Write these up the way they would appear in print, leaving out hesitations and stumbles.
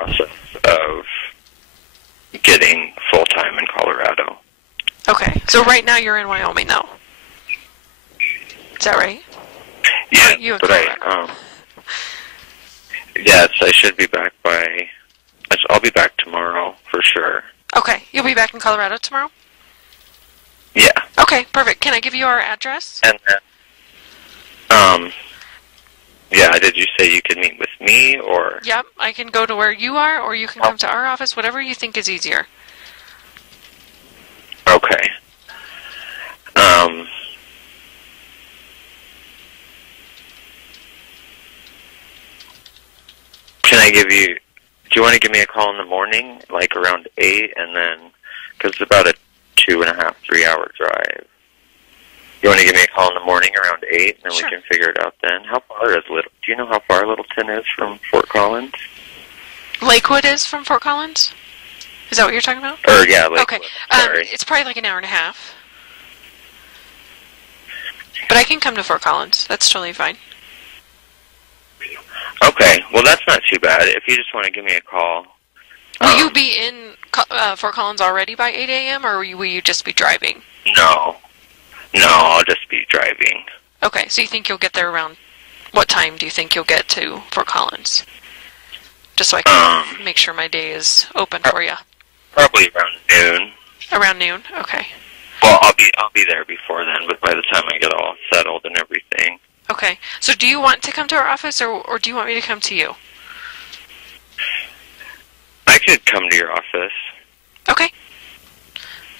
process of getting full-time in Colorado. Okay. So right now you're in Wyoming, though. Is that right? Yeah, you in but Colorado? yes, I should be back I'll be back tomorrow for sure. Okay. You'll be back in Colorado tomorrow? Yeah. Okay, perfect. Can I give you our address? And then, yeah, did you say you could meet with me, or? Yep, I can go to where you are, or you can come to our office, whatever you think is easier. Okay. Can I give you, do you want to give me a call in the morning, like around 8, and then, because it's about a 2.5, 3-hour drive. You want to give me a call in the morning around 8, and then Sure. we can figure it out then? How far is do you know how far Littleton is from Fort Collins? Lakewood is from Fort Collins? Is that what you're talking about? Or, yeah, Lakewood. Okay. Sorry. It's probably like an hour and a half. But I can come to Fort Collins. That's totally fine. Okay, well, that's not too bad. If you just want to give me a call. Will you be in Fort Collins already by 8 a.m., or will you just be driving? No, I'll just be driving. Okay, so you think you'll get there around... What time do you think you'll get to Fort Collins? Just so I can make sure my day is open for you. Probably around noon. Around noon? Okay. Well, I'll be there before then, but by the time I get all settled and everything. Okay. So do you want to come to our office, or do you want me to come to you? I could come to your office. Okay.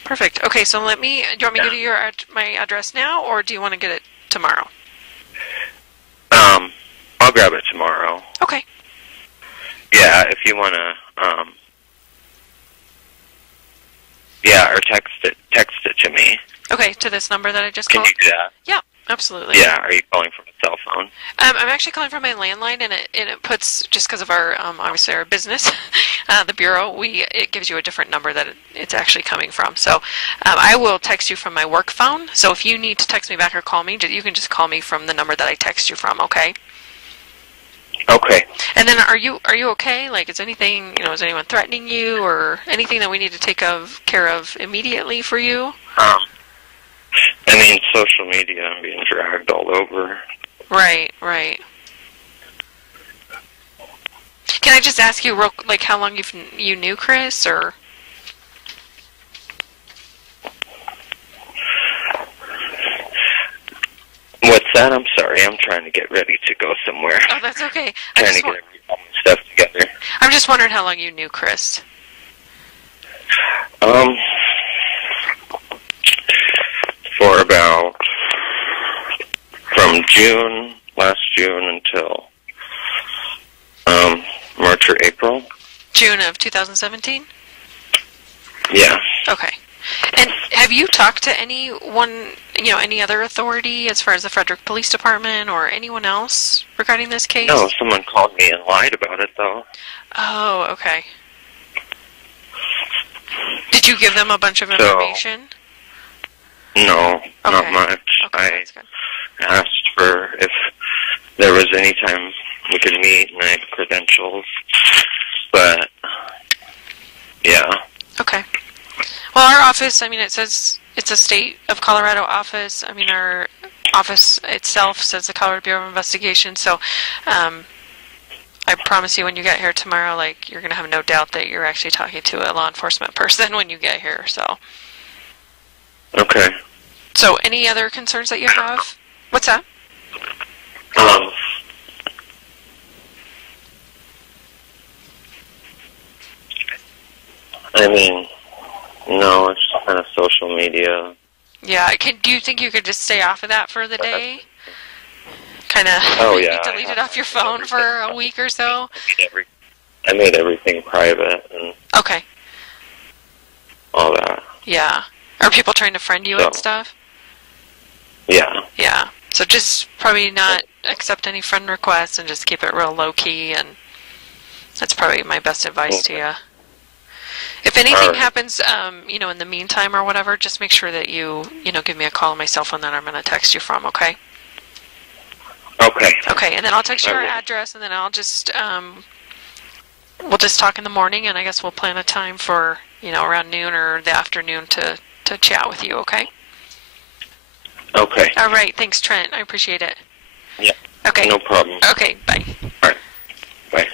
Perfect. Okay, so do you want me to give you my address now, or do you want to get it tomorrow? I'll grab it tomorrow. Okay. Yeah, if you want to, yeah, or text it to me. Okay, to this number that I just Can called? you do that? Yeah, absolutely. Yeah, are you calling from a cell phone? I'm actually calling from my landline, and it puts, just because of our, obviously our business, the Bureau, it gives you a different number that it's actually coming from. So I will text you from my work phone. So if you need to text me back or call me, you can just call me from the number that I text you from, okay? Okay. And then are you okay? Like, is anything, is anyone threatening you, or anything that we need to take care of immediately for you? I mean, social media, I'm being dragged all over. Right. Can I just ask you, how long you knew Chris, or? What's that? I'm sorry. I'm trying to get ready to go somewhere. Oh, that's okay. Trying to get all my stuff together. I'm just wondering how long you knew Chris. For about from last June until March or April. June of 2017? Yeah. Okay. And have you talked to anyone, any other authority as far as the Frederick Police Department or anyone else regarding this case? No, someone called me and lied about it, though. Oh, okay. Did you give them a bunch of information? No, not much. Okay, I asked for if there was any time we could meet, and I had credentials, but, yeah. Okay. Well, our office, it says it's a state of Colorado office. Our office itself says the Colorado Bureau of Investigation, so I promise you when you get here tomorrow, you're going to have no doubt that you're actually talking to a law enforcement person when you get here, so. Okay. So, any other concerns that you have? What's that? No, it's just kind of social media. Yeah, do you think you could just stay off of that for the day? Kind of delete it off your phone for a week or so? I made everything private and okay. all that. Yeah. Are people trying to friend you and stuff? Yeah. Yeah. So just probably not accept any friend requests and just keep it real low-key, and that's probably my best advice to you. If anything happens, in the meantime or whatever, just make sure that you give me a call on my cell phone that I'm going to text you from, okay? Okay. Okay, and then I'll text you our address, and then I'll just we'll just talk in the morning, and I guess we'll plan a time for, around noon or the afternoon to chat with you, okay? Okay. All right. Thanks, Trent. I appreciate it. Yeah. Okay. No problem. Okay. Bye. All right. Bye.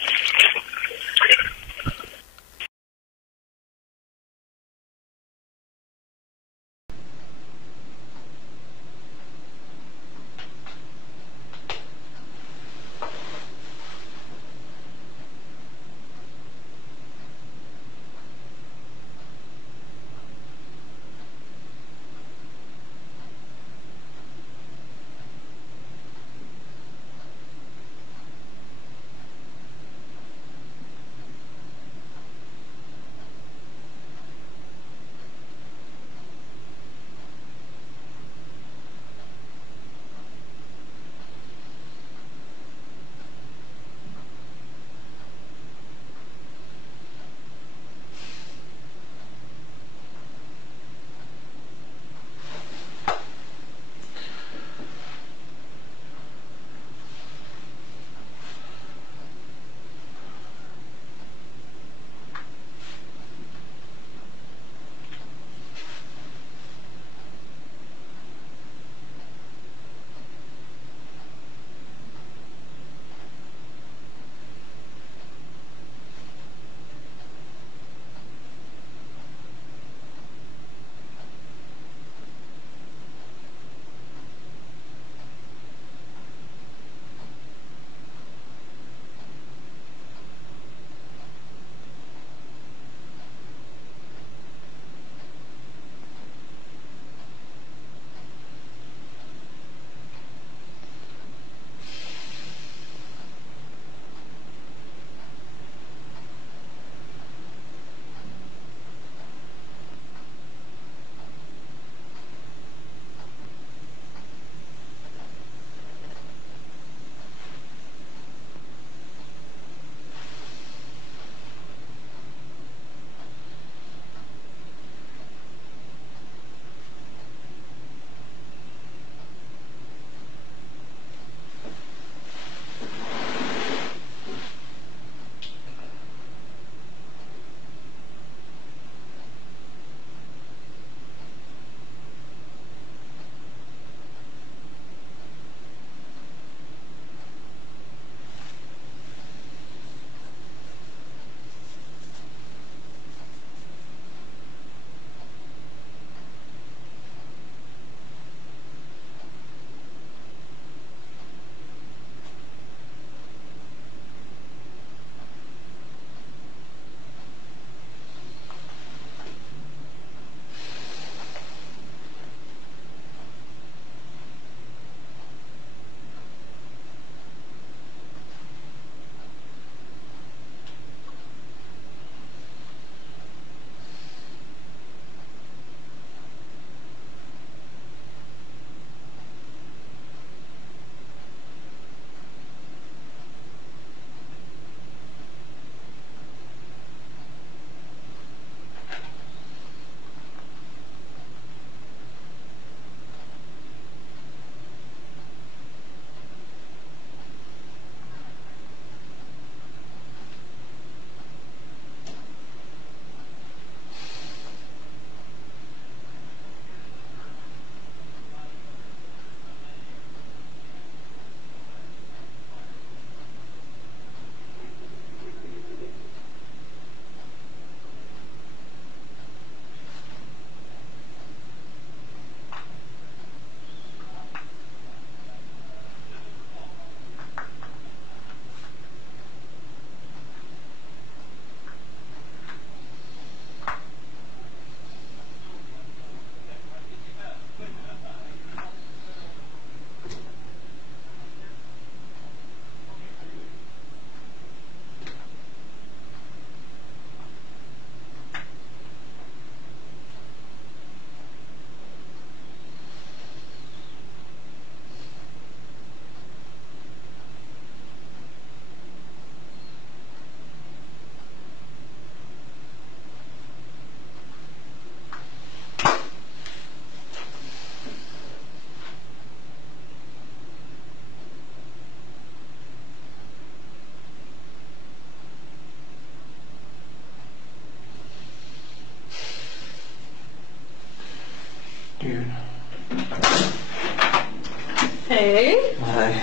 Hey. Hi.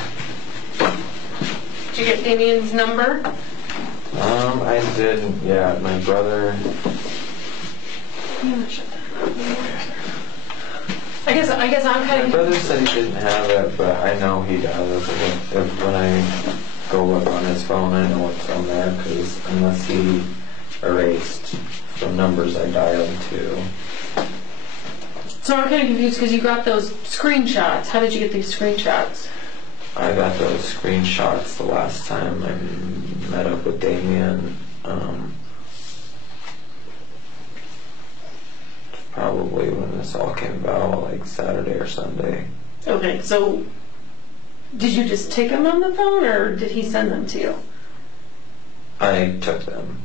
Did you get Damien's number? I didn't yet. My brother. I guess I'm kind My of. brother said he didn't have it, but I know he does. When I go look on his phone, I know what's on there, because unless he erased the numbers I dialed to. So I'm kind of confused because you got those screenshots. How did you get these screenshots? I got those screenshots the last time I met up with Damien. Probably when this all came about, like Saturday or Sunday. Okay, so did you just take them on the phone, or did he send them to you? I took them.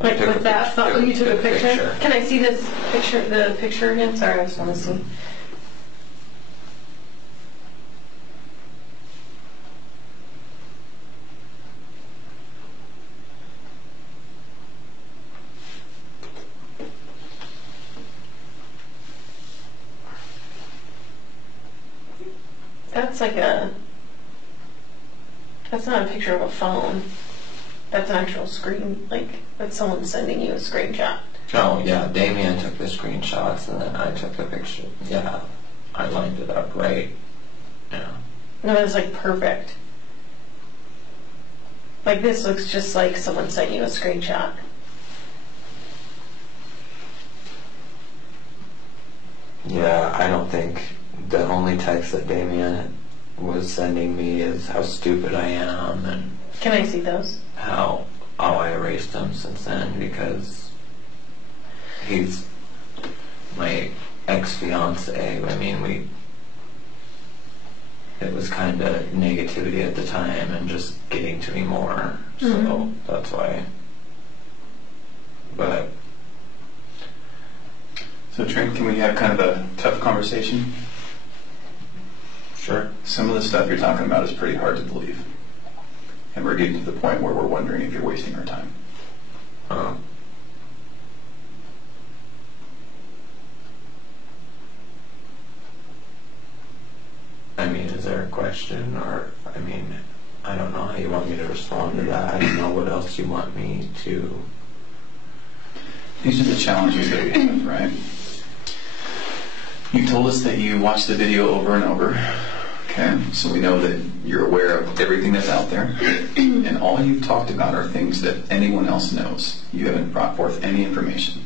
Like with that phone? Oh, you took a picture? Can I see this picture, the picture again? Sorry, I just want to see. That's not a picture of a phone. That's an actual screen, like, that's someone sending you a screenshot. Oh, yeah, Damien took the screenshots and then I took the picture. Yeah, I lined it up right. Yeah. No, it's like perfect. Like, this looks just like someone sent you a screenshot. Yeah, I don't think the only text that Damien was sending me is how stupid I am and Can I see those? how I erased him since then, because he's my ex-fiance. I mean, it was kind of negativity at the time and just getting to me more, so that's why. But So Trent, can we have kind of a tough conversation? sure. Some of the stuff you're talking about is pretty hard to believe. And we're getting to the point where we're wondering if you're wasting our time. I mean, is there a question, or, I mean, I don't know how you want me to respond to that. I don't know what else you want me to. These are the challenges that we have, right? You told us that you watched the video over and over. Okay, so we know that you're aware of everything that's out there. And all you've talked about are things that anyone else knows. You haven't brought forth any information.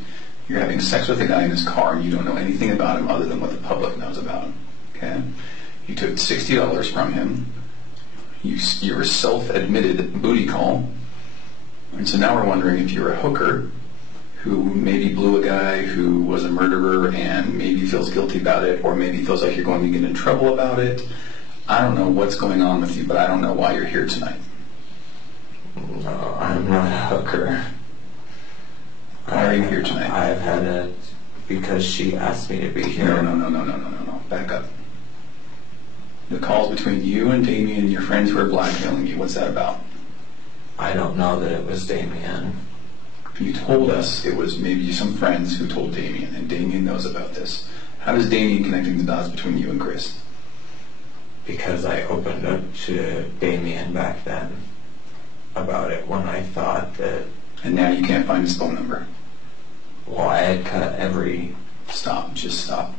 You're having sex with a guy in his car and you don't know anything about him other than what the public knows about him. Okay? You took $60 from him. You're a self-admitted booty call. And so now we're wondering if you're a hooker who maybe blew a guy who was a murderer and maybe feels guilty about it, or maybe feels like you're going to get in trouble about it. I don't know what's going on with you, but I don't know why you're here tonight. No, I'm not a hooker. Why are you here tonight? I've had it because she asked me to be here. No. Back up. The calls between you and Damien and your friends who are blackmailing you, what's that about? I don't know that it was Damien. You told us it was maybe some friends who told Damien, and Damien knows about this. How does Damien connecting the dots between you and Chris? Because I opened up to Damien back then about it when I thought that... And now you can't find his phone number. Well, I had cut every... Stop. Just stop.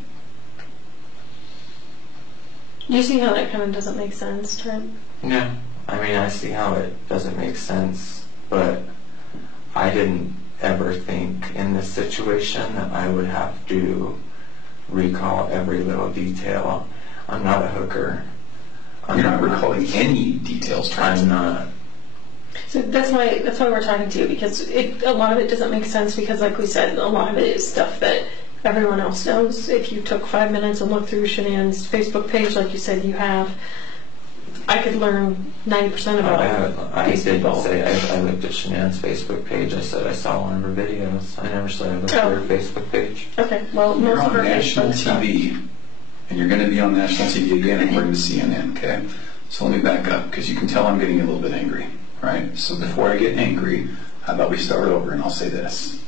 You see how that kind of doesn't make sense, Trent? Yeah. I mean, I see how it doesn't make sense, but I didn't ever think in this situation that I would have to recall every little detail. I'm not a hooker. You're not recalling any details, Trent. I'm not. So that's why we're talking to you, because a lot of it doesn't make sense, because like we said, a lot of it is stuff that everyone else knows. If you took 5 minutes and looked through Shanann's Facebook page, like you said you have, I could learn 90% about I these didn't people. say I looked at Shanann's Facebook page. I said I saw one of her videos. I never said I looked at her Facebook page. Okay, well, You're most of on our national Facebook stuff. TV, and you're going to be on national TV again according to CNN, okay? So let me back up, because you can tell I'm getting a little bit angry, right? So before I get angry, how about we start over, and I'll say this.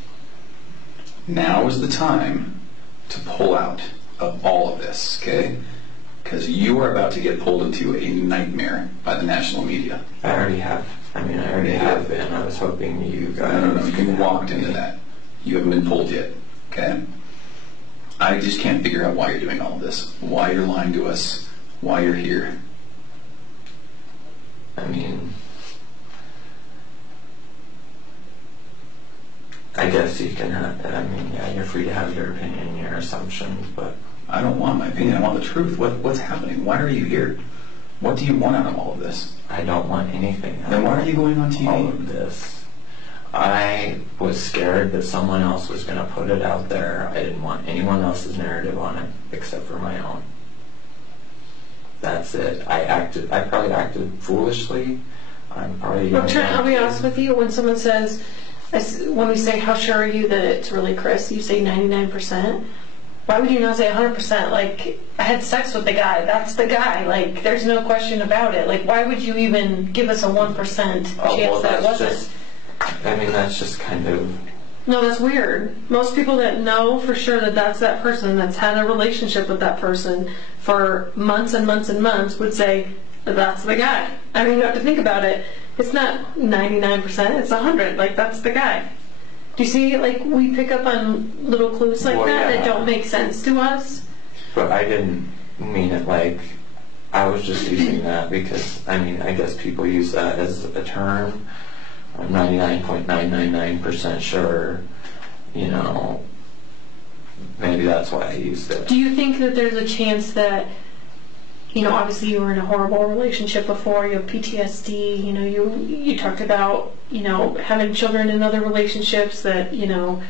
Now is the time to pull out of all of this, okay? Because you are about to get pulled into a nightmare by the national media. I already have. I already have been. I was hoping you guys... No. You walked into that. You haven't been pulled yet. Okay? I just can't figure out why you're doing all of this. Why you're lying to us. Why you're here. I guess you can have... yeah, you're free to have your opinion, your assumptions, but... I don't want my opinion. I want the truth. What's happening? Why are you here? What do you want out of all of this? I don't want anything. Then why are you going on TV? All of this. I was scared that someone else was going to put it out there. I didn't want anyone else's narrative on it except for my own. That's it. I probably acted foolishly. I'm probably... Well, Trent, I'll be honest with you. When someone says, when we say, how sure are you that it's really Chris, you say 99%. Why would you not say 100%? Like, I had sex with the guy. That's the guy. Like, there's no question about it. Like, why would you even give us a 1% chance that it wasn't? That's just kind of... No, that's weird. Most people that know for sure that that's that person, that's had a relationship with that person for months and months and months, would say, that's the guy. You have to think about it. It's not 99%, it's 100%. Like, that's the guy. Do you see, like, we pick up on little clues like that don't make sense to us? But I didn't mean it like... I was just using that because, I guess people use that as a term. I'm 99.999% sure, maybe that's why I used it. Do you think that there's a chance that, obviously you were in a horrible relationship before, you have PTSD, you talked about, having children in other relationships that, you now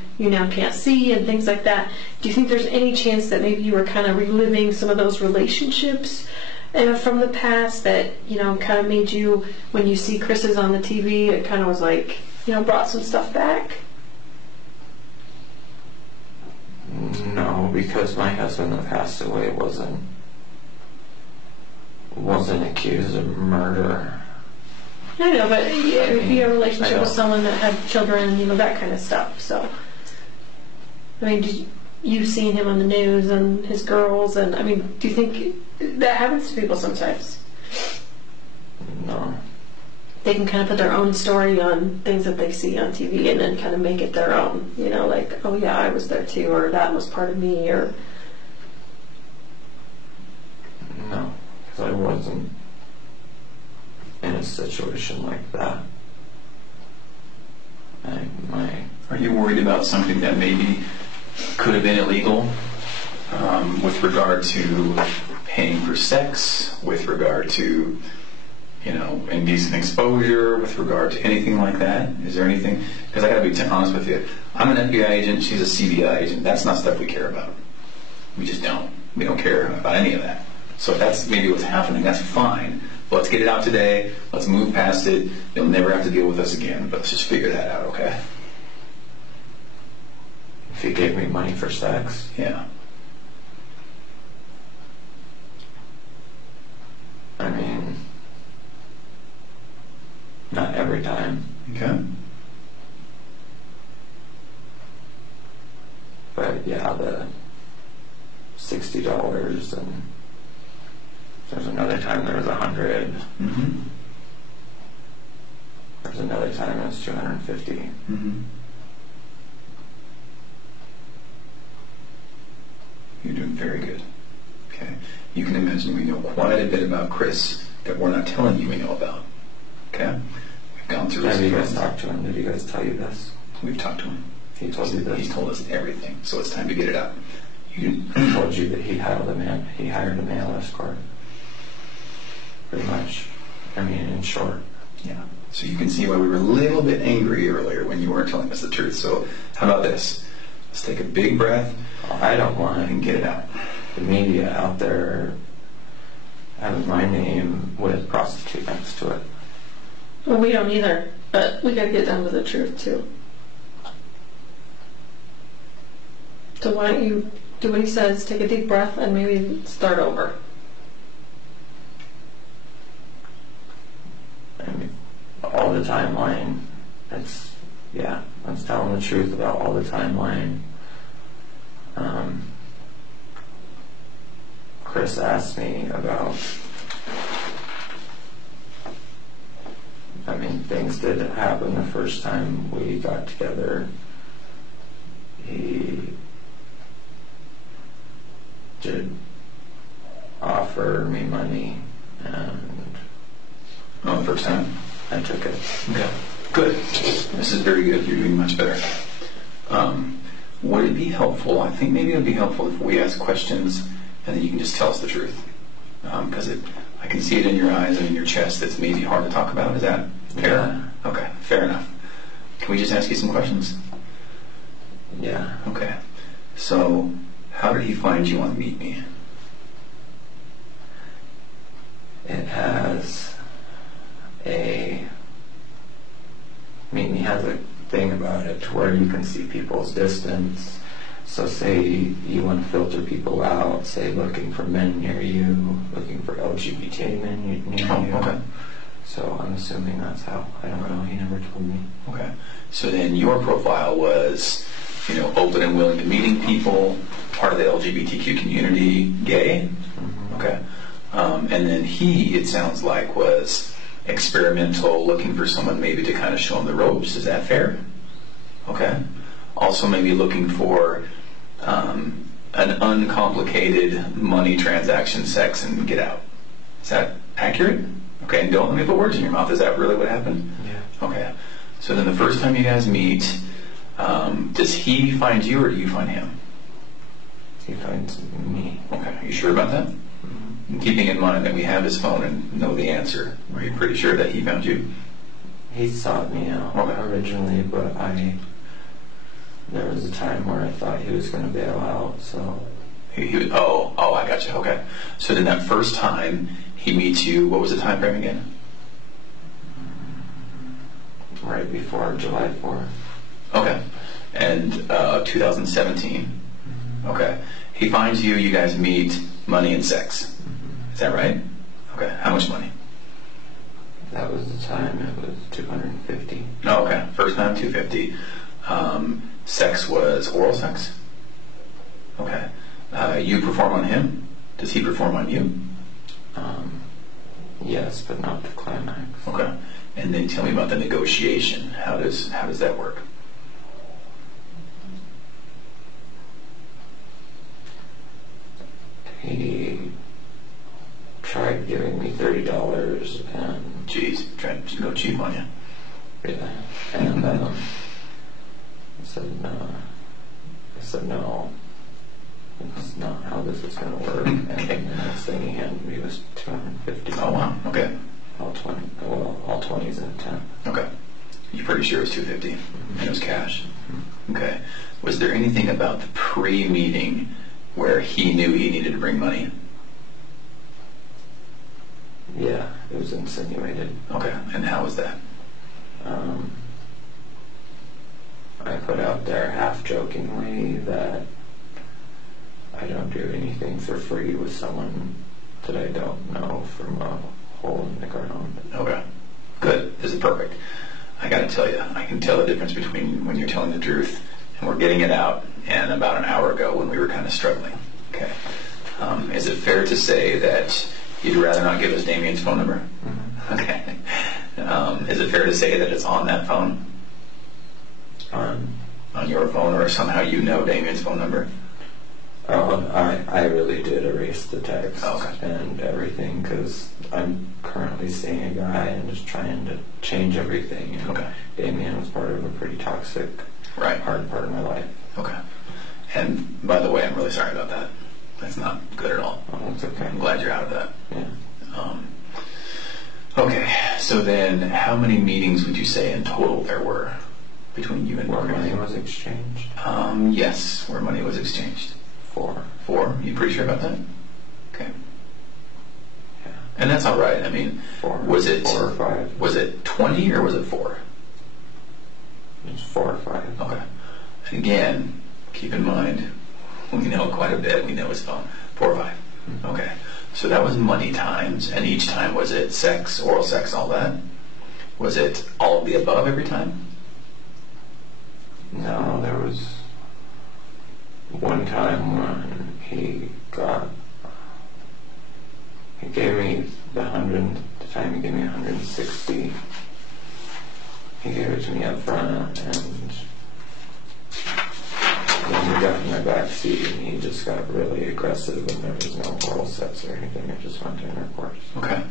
can't see and things like that. Do you think there's any chance that maybe you were kind of reliving some of those relationships from the past that, kind of made you, when you see Chris's on the TV, it kind of was like, brought some stuff back? No, because my husband that passed away wasn't accused of murder. I know, but if you have a relationship with someone that had children, that kind of stuff, so. You've seen him on the news and his girls, and do you think that happens to people sometimes? No. They can kind of put their own story on things that they see on TV and then kind of make it their own, like, oh yeah, I was there too, or that was part of me, or... No, because I wasn't in a situation like that. Are you worried about something that maybe could have been illegal with regard to paying for sex, with regard to, indecent exposure, with regard to anything like that? Is there anything? Because I got to be honest with you. I'm an FBI agent. She's a CBI agent. That's not stuff we care about. We just don't. We don't care about any of that. So if that's maybe what's happening, that's fine. But let's get it out today. Let's move past it. You'll never have to deal with us again. But let's just figure that out, okay? If he gave me money for sex? Yeah. Not every time. Okay. But yeah, the $60 and there's another time there was $100. Mm-hmm. There's another time it was $250. Mm-hmm. You're doing very good. Okay. You can imagine we know quite a bit about Chris that we're not telling you we know about. Okay? We've gone through Have you guys talked to him? Did you guys tell you this? We've talked to him. He told you this? He's told us everything, so it's time to get it out. He told you that he hired a male escort. Pretty much. In short. Yeah. So you can see why we were a little bit angry earlier when you weren't telling us the truth. So how about this? Let's take a big breath. I don't want and get it out. The media out there having my name with prostitute next to it. Well, we don't either, but we gotta get down to the truth too. So why don't you do what he says, take a deep breath, and maybe start over. All the timeline. Let's tell them the truth about all Chris asked me about, I mean, things did happen the first time we got together. He did offer me money, and Oh, the first time? I took it. Okay. Good. This is very good. You're doing much better. Would it be helpful, I think maybe it would be helpful if we ask questions and then you can just tell us the truth. Because I can see it in your eyes and in your chest that's maybe hard to talk about. Is that fair? Yeah. Okay, fair enough. Can we just ask you some questions? Yeah. Okay. So, how did he find you on Meet Me? It has Meet Me has a thing about it where you can see people's distance. So say you want to filter people out, say looking for men near you, looking for LGBT men near you. Okay. So I'm assuming that's how. I don't know. He never told me. Okay. So then your profile was, open and willing to meeting people, part of the LGBTQ community, gay. Mm-hmm. Okay. And then he, it sounds like, was experimental, looking for someone maybe to kind of show him the ropes. Is that fair? Okay. Also maybe looking for an uncomplicated money transaction, sex, and get out. Is that accurate? Okay, and don't let me put words in your mouth. Is that really what happened? Yeah. Okay. So then the first time you guys meet, does he find you or do you find him? He finds me. Okay. Are you sure about that? Mm-hmm. Keeping in mind that we have his phone and know the answer, are you pretty sure that he found you? He sought me out originally, but there was a time where I thought he was going to bail out, so... Oh, I got you, okay. So then that first time he meets you, what was the time frame again? Right before July 4th. Okay. And 2017? Mm-hmm. Okay. He finds you, you guys meet, money and sex. Mm-hmm. Is that right? Okay. How much money? That was the time, it was $250. Oh, okay. First time, $250. Sex was oral sex? Okay. You perform on him? Does he perform on you? Yes, but not the climax. Okay. And then tell me about the negotiation. How does that work? He tried giving me $30 and... Jeez, trying to go cheap on you. Yeah. And I said no. It's not how this is going to work. And then the next thing he handed me was $250. Oh, wow. Okay. All 20s in a 10. Okay. You're pretty sure it was $250 and it was cash? Mm-hmm. Okay. Was there anything about the pre-meeting where he knew he needed to bring money? Yeah, it was insinuated. Okay. And how was that? I put out there half-jokingly that I don't do anything for free with someone that I don't know from a hole in the ground. Okay. Good. This is perfect. I got to tell you, I can tell the difference between when you're telling the truth and we're getting it out and about an hour ago when we were kind of struggling. Okay. Is it fair to say that you'd rather not give us Damien's phone number? Mm-hmm. Okay. Is it fair to say that it's on that phone? On your phone, or somehow you know Damien's phone number? I really did erase the text and everything because I'm currently seeing a guy and just trying to change everything. And Damien was part of a pretty toxic, hard part of my life. Okay. And by the way, I'm really sorry about that. That's not good at all. Oh, that's okay. I'm glad you're out of that. Yeah. Okay. So then, how many meetings would you say in total there were between you and Where Morgan? money was exchanged? Yes, where money was exchanged. 4. 4? You pretty sure about that? Okay. Yeah. And that's all right. I mean, 4. Was it 4 or 5? Was it 20 or was it 4? It was 4 or 5. Okay. And again, keep in mind, we know quite a bit. We know his phone. 4 or 5. Mm-hmm. Okay. So that was money times, and each time was it sex, oral sex, all that? Was it all of the above every time? No, there was one time when he got He gave me the time he gave me 160. He gave it to me up front, and then we got in my back seat, and he just got really aggressive, and there was no oral sex or anything. It just went to intercourse. Okay.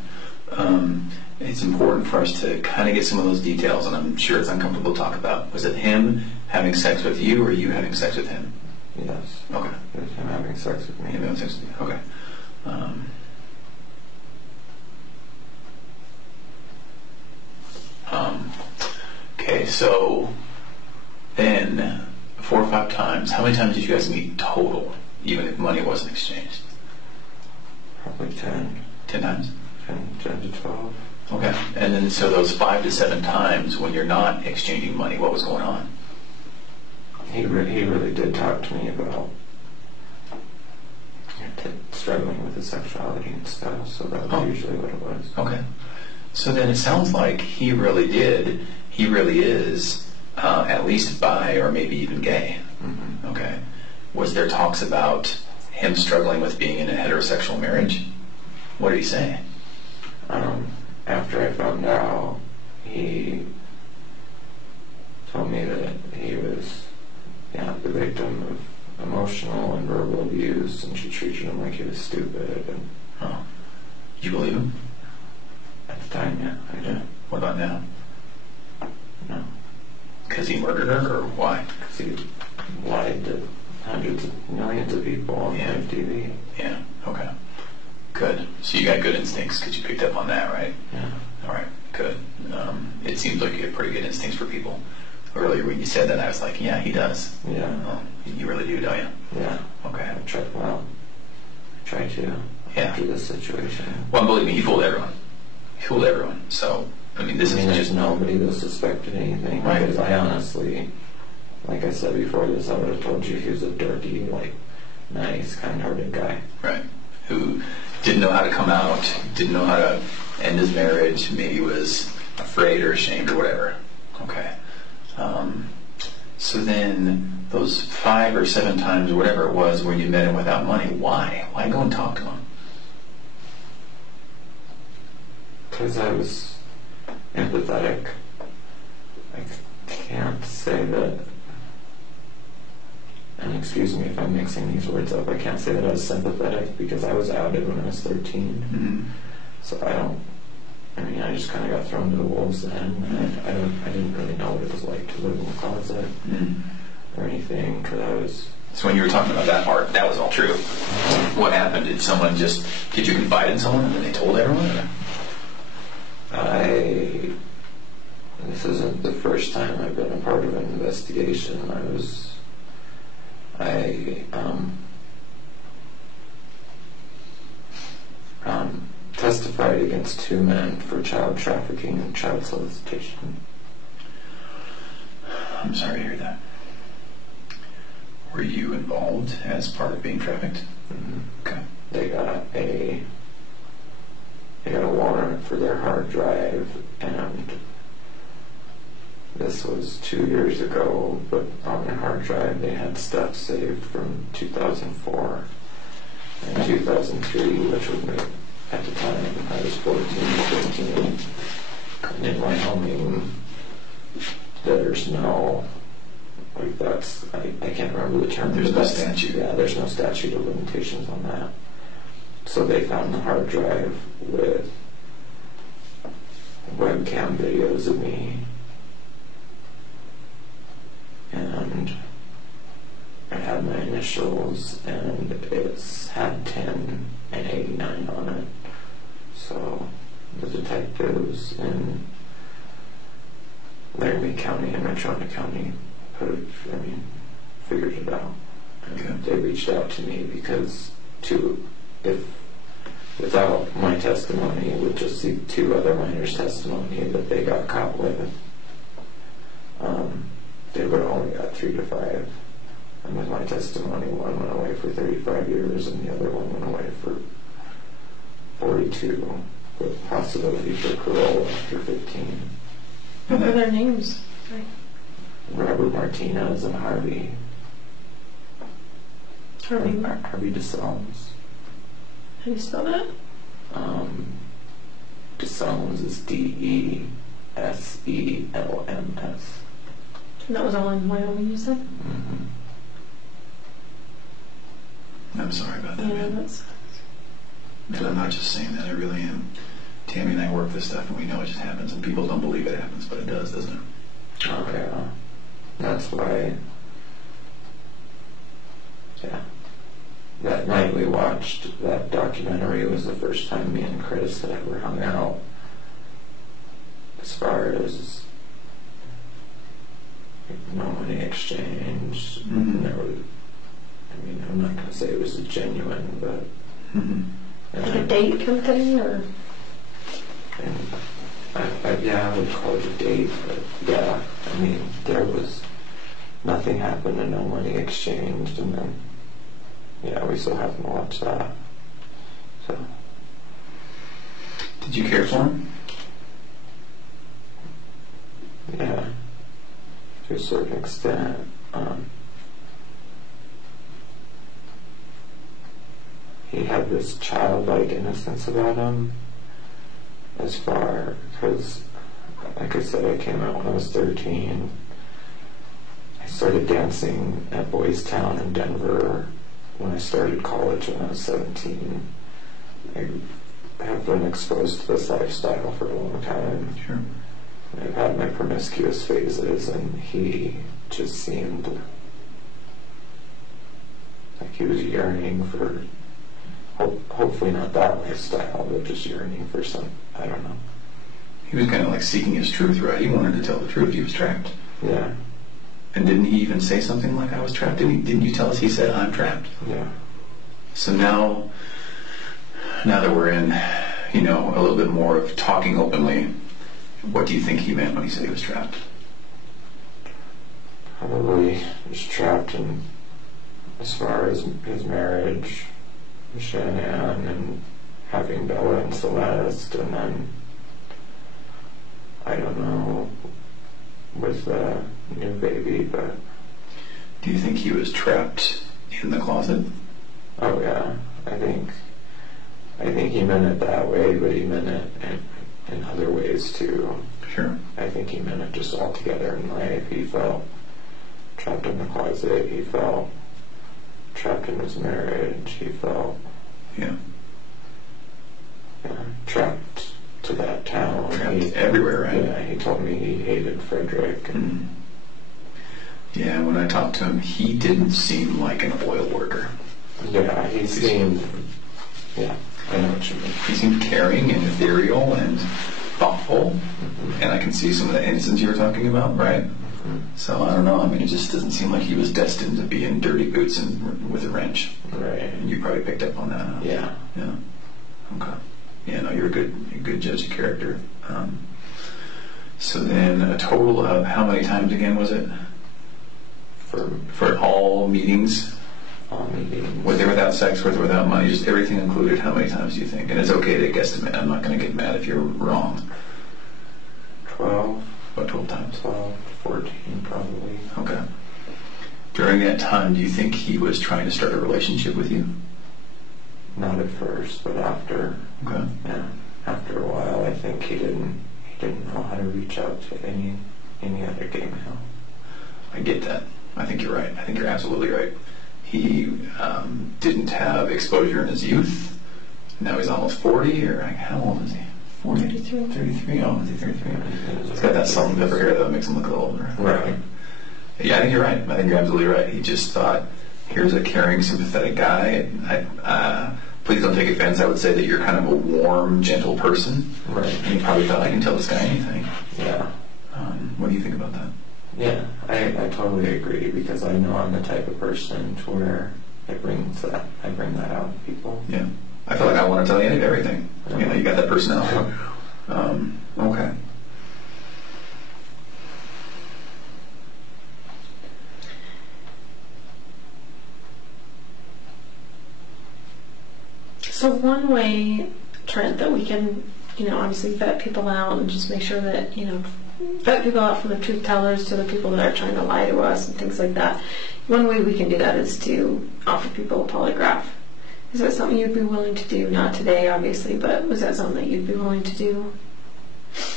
It's important for us to kind of get some of those details, and I'm sure it's uncomfortable to talk about. Was it him having sex with you, or you having sex with him? Yes. Okay. It was him having sex with me. Him having sex with you. Okay. Okay, so then 4 or 5 times. How many times did you guys meet total, even if money wasn't exchanged? Probably 10. 10 times? 10 to 12. Okay. And then so those 5 to 7 times when you're not exchanging money, what was going on? He really did talk to me about struggling with his sexuality and stuff, so that was usually what it was. Okay. So then it sounds like he really is at least bi or maybe even gay. Mm-hmm. Okay. Was there talks about him struggling with being in a heterosexual marriage? What did he say? After I found out, he told me that he was the victim of emotional and verbal abuse, and she treated him like he was stupid. And Did you believe him? at the time, yeah, I did. What about now? No. Because he murdered her, or why? Because he lied to hundreds of millions of people on live TV. Yeah, okay. Good. So you got good instincts because you picked up on that, right? Yeah. All right, good. It seems like you have pretty good instincts for people. Earlier when you said that, I was like, yeah, he does. Yeah. You really do, don't you? Yeah. Okay. I try to. Yeah. After this situation. Well, believe me, he fooled everyone. He fooled everyone. So, this is there's just... nobody that suspected anything. Right. Because I honestly, like I said before this, I would have told you he was a dirty, nice, kind-hearted guy. Right. Who didn't know how to come out, didn't know how to end his marriage, maybe was afraid or ashamed or whatever. Okay. So then, those 5 or 7 times or whatever it was where you met him without money, why? Why go and talk to him? Because I was empathetic. I can't say that, and excuse me if I'm mixing these words up, I can't say that I was sympathetic because I was outed when I was 13. Mm-hmm. So I just kind of got thrown to the wolves then. I didn't really know what it was like to live in the closet or anything, because I was... So when you were talking about that part, that was all true. What happened? Did you confide in someone and then they told everyone? This isn't the first time I've been a part of an investigation. I testified against 2 men for child trafficking and child solicitation. I'm sorry to hear that. Were you involved as part of being trafficked? Mm-hmm. Okay. They got a warrant for their hard drive, and this was 2 years ago, but on their hard drive they had stuff saved from 2004 and 2003, which would make, at the time, I was 14, 15, and in Wyoming, there's no, I can't remember the term. There's no statute. Yeah, there's no statute of limitations on that. So they found the hard drive with webcam videos of me, and it had my initials, and it's had 10 and 89 on it. So the detectives in Weld County and Weld County figured it out. And they reached out to me because without my testimony, with just the 2 other minors' testimony that they got caught with, they would have only got 3 to 5. And with my testimony, one went away for 35 years and the other one went away for 42, with possibility for parole after 15. What are their names? Sorry. Robert Martinez and Harvey Harvey DeSalms. How do you spell that? DeSelms is DESELMS. And that was all in Wyoming, you said? Mm-hmm. I'm sorry about that, Yeah, man. that's... And I'm not just saying that, I really am. Tammy and I work this stuff, and we know it just happens, and people don't believe it happens, but it does, doesn't it? Oh, yeah. That's why, yeah. That night we watched that documentary was the first time me and Chris had ever hung out. As far as no money exchange, Mm-hmm. there was, I mean, I'm not going to say it was a genuine, but... Mm-hmm. Like a date kind of thing, or? And yeah, I would call it a date, but yeah, I mean, there was nothing happened and no money exchanged, and then, yeah, we still haven't watched that. So. Did you care for him? Yeah, to a certain extent. He had this childlike innocence about him, as far, because, like I said, I came out when I was 13. I started dancing at Boys Town in Denver when I started college when I was 17. I have been exposed to this lifestyle for a long time. Sure. I've had my promiscuous phases, and he just seemed like he was yearning for, hopefully not that lifestyle, but just yearning for some, I don't know. He was kind of like seeking his truth, right? He wanted to tell the truth. He was trapped. Yeah, And didn't he even say something like, I was trapped? Didn't you tell us he said, I'm trapped? yeah. So now that we're in, a little bit more of talking openly, what do you think he meant when he said he was trapped? Probably just trapped in, as far as his marriage with Shanann and having Bella and Celeste, and then, I don't know, with the new baby, but... Do you think he was trapped in the closet? Oh yeah, I think he meant it that way, but he meant it in other ways too. Sure. I think he meant it just altogether in life. He felt trapped in the closet. He felt trapped in his marriage. He felt Yeah. Trapped to that town. Trapped everywhere, right? Yeah, he told me he hated Frederick. And Yeah, when I talked to him, he didn't seem like an oil worker. yeah, he seemed... Yeah, I know what you mean. He seemed caring and ethereal and thoughtful, and I can see some of the innocence you were talking about, right? So I don't know. I mean, it just doesn't seem like he was destined to be in dirty boots and with a wrench. Right. And you probably picked up on that. Huh? Yeah. Yeah. Okay. Yeah. No, you're a good judge of character. So then, a total of how many times again was it? For all meetings, All meetings. with or without sex, with or without money, just everything included. How many times do you think? And it's okay to guesstimate. I'm not going to get mad if you're wrong. 12. About 12 times. 12, 14 probably. Okay. During that time, do you think he was trying to start a relationship with you? Not at first, but after. Okay. Yeah. After a while, I think he didn't know how to reach out to any other gay male. I get that. I think you're right. I think you're absolutely right. He didn't have exposure in his youth. Now he's almost 40, or how old is he? 40? 33. 33? Oh, is he 33? He's got that salt and pepper hair that makes him look a little older. Right. Yeah, I think you're right. I think you're absolutely right. He just thought, here's a caring, sympathetic guy. Please don't take offense. I would say that you're kind of a warm, gentle person. Right. And he probably thought, I can tell this guy anything. Yeah. What do you think about that? Yeah, I totally agree, because I know I'm the type of person to where I bring that out in people. Yeah. I feel like I want to tell you everything. You got that personality. Okay. So one way, Trent, that we can, obviously vet people out and just make sure that, vet people out from the truth tellers to the people that are trying to lie to us and things like that. One way we can do that is to offer people a polygraph. Is that something you'd be willing to do? Not today, obviously, but was that something that you'd be willing to do?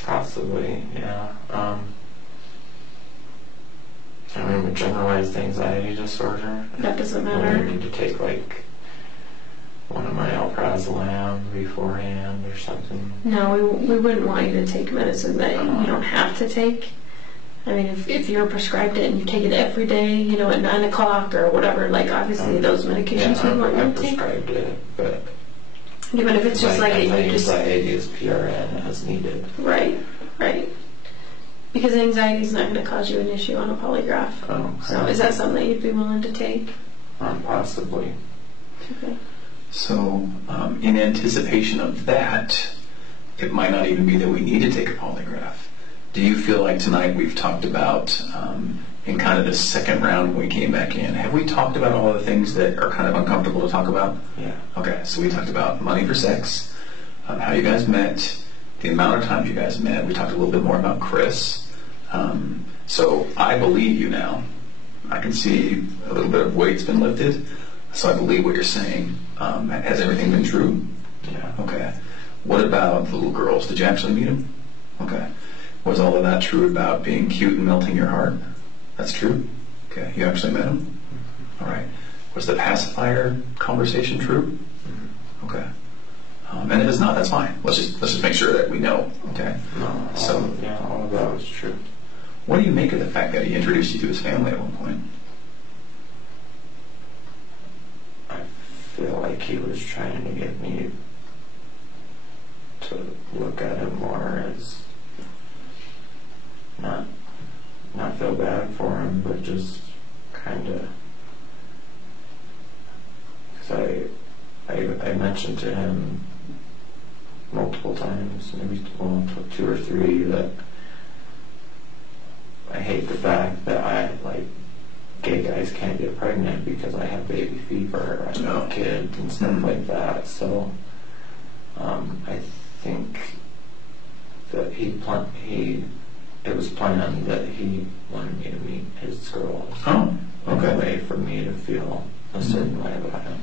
Possibly, yeah. I mean, with generalized anxiety disorder, That doesn't I matter. need to take like one of my alprazolam beforehand or something. No, we wouldn't want you to take medicine that you don't have to take. I mean, if you're prescribed it and you take it every day, you know, at 9 o'clock or whatever, like obviously those medications we want you I to take. prescribed it, but Even if it's just like you just anxiety is PRN as needed. right. Because anxiety is not going to cause you an issue on a polygraph. Oh, So is that something that you'd be willing to take? Possibly. Okay. So, in anticipation of that, it might not even be that we need to take a polygraph. Do you feel like tonight we've talked about, in kind of the second round when we came back in, have we talked about all the things that are kind of uncomfortable to talk about? Yeah. Okay, so we talked about money for sex, how you guys met, the amount of times you guys met. We talked a little bit more about Chris. So I believe you now. I can see a little bit of weight's been lifted, so I believe what you're saying. Has everything been true? Yeah. Okay. What about the little girls? Did you actually meet them? Okay. Was all of that true about being cute and melting your heart? That's true? Okay. You actually met them? All right. Was the pacifier conversation true? Okay. And if it's not, that's fine. Let's just make sure that we know. Okay. No. All of that was true. What do you make of the fact that he introduced you to his family at one point? I feel like he was trying to get me to look at him more as not feel bad for him, but just kind of, because I mentioned to him multiple times, maybe 2 or 3, that I hate the fact that gay guys can't get pregnant because I have baby fever, I have kids and stuff like that. So I think that it was planned that he wanted me to meet his girls. Oh, okay. In a way for me to feel a certain way about him.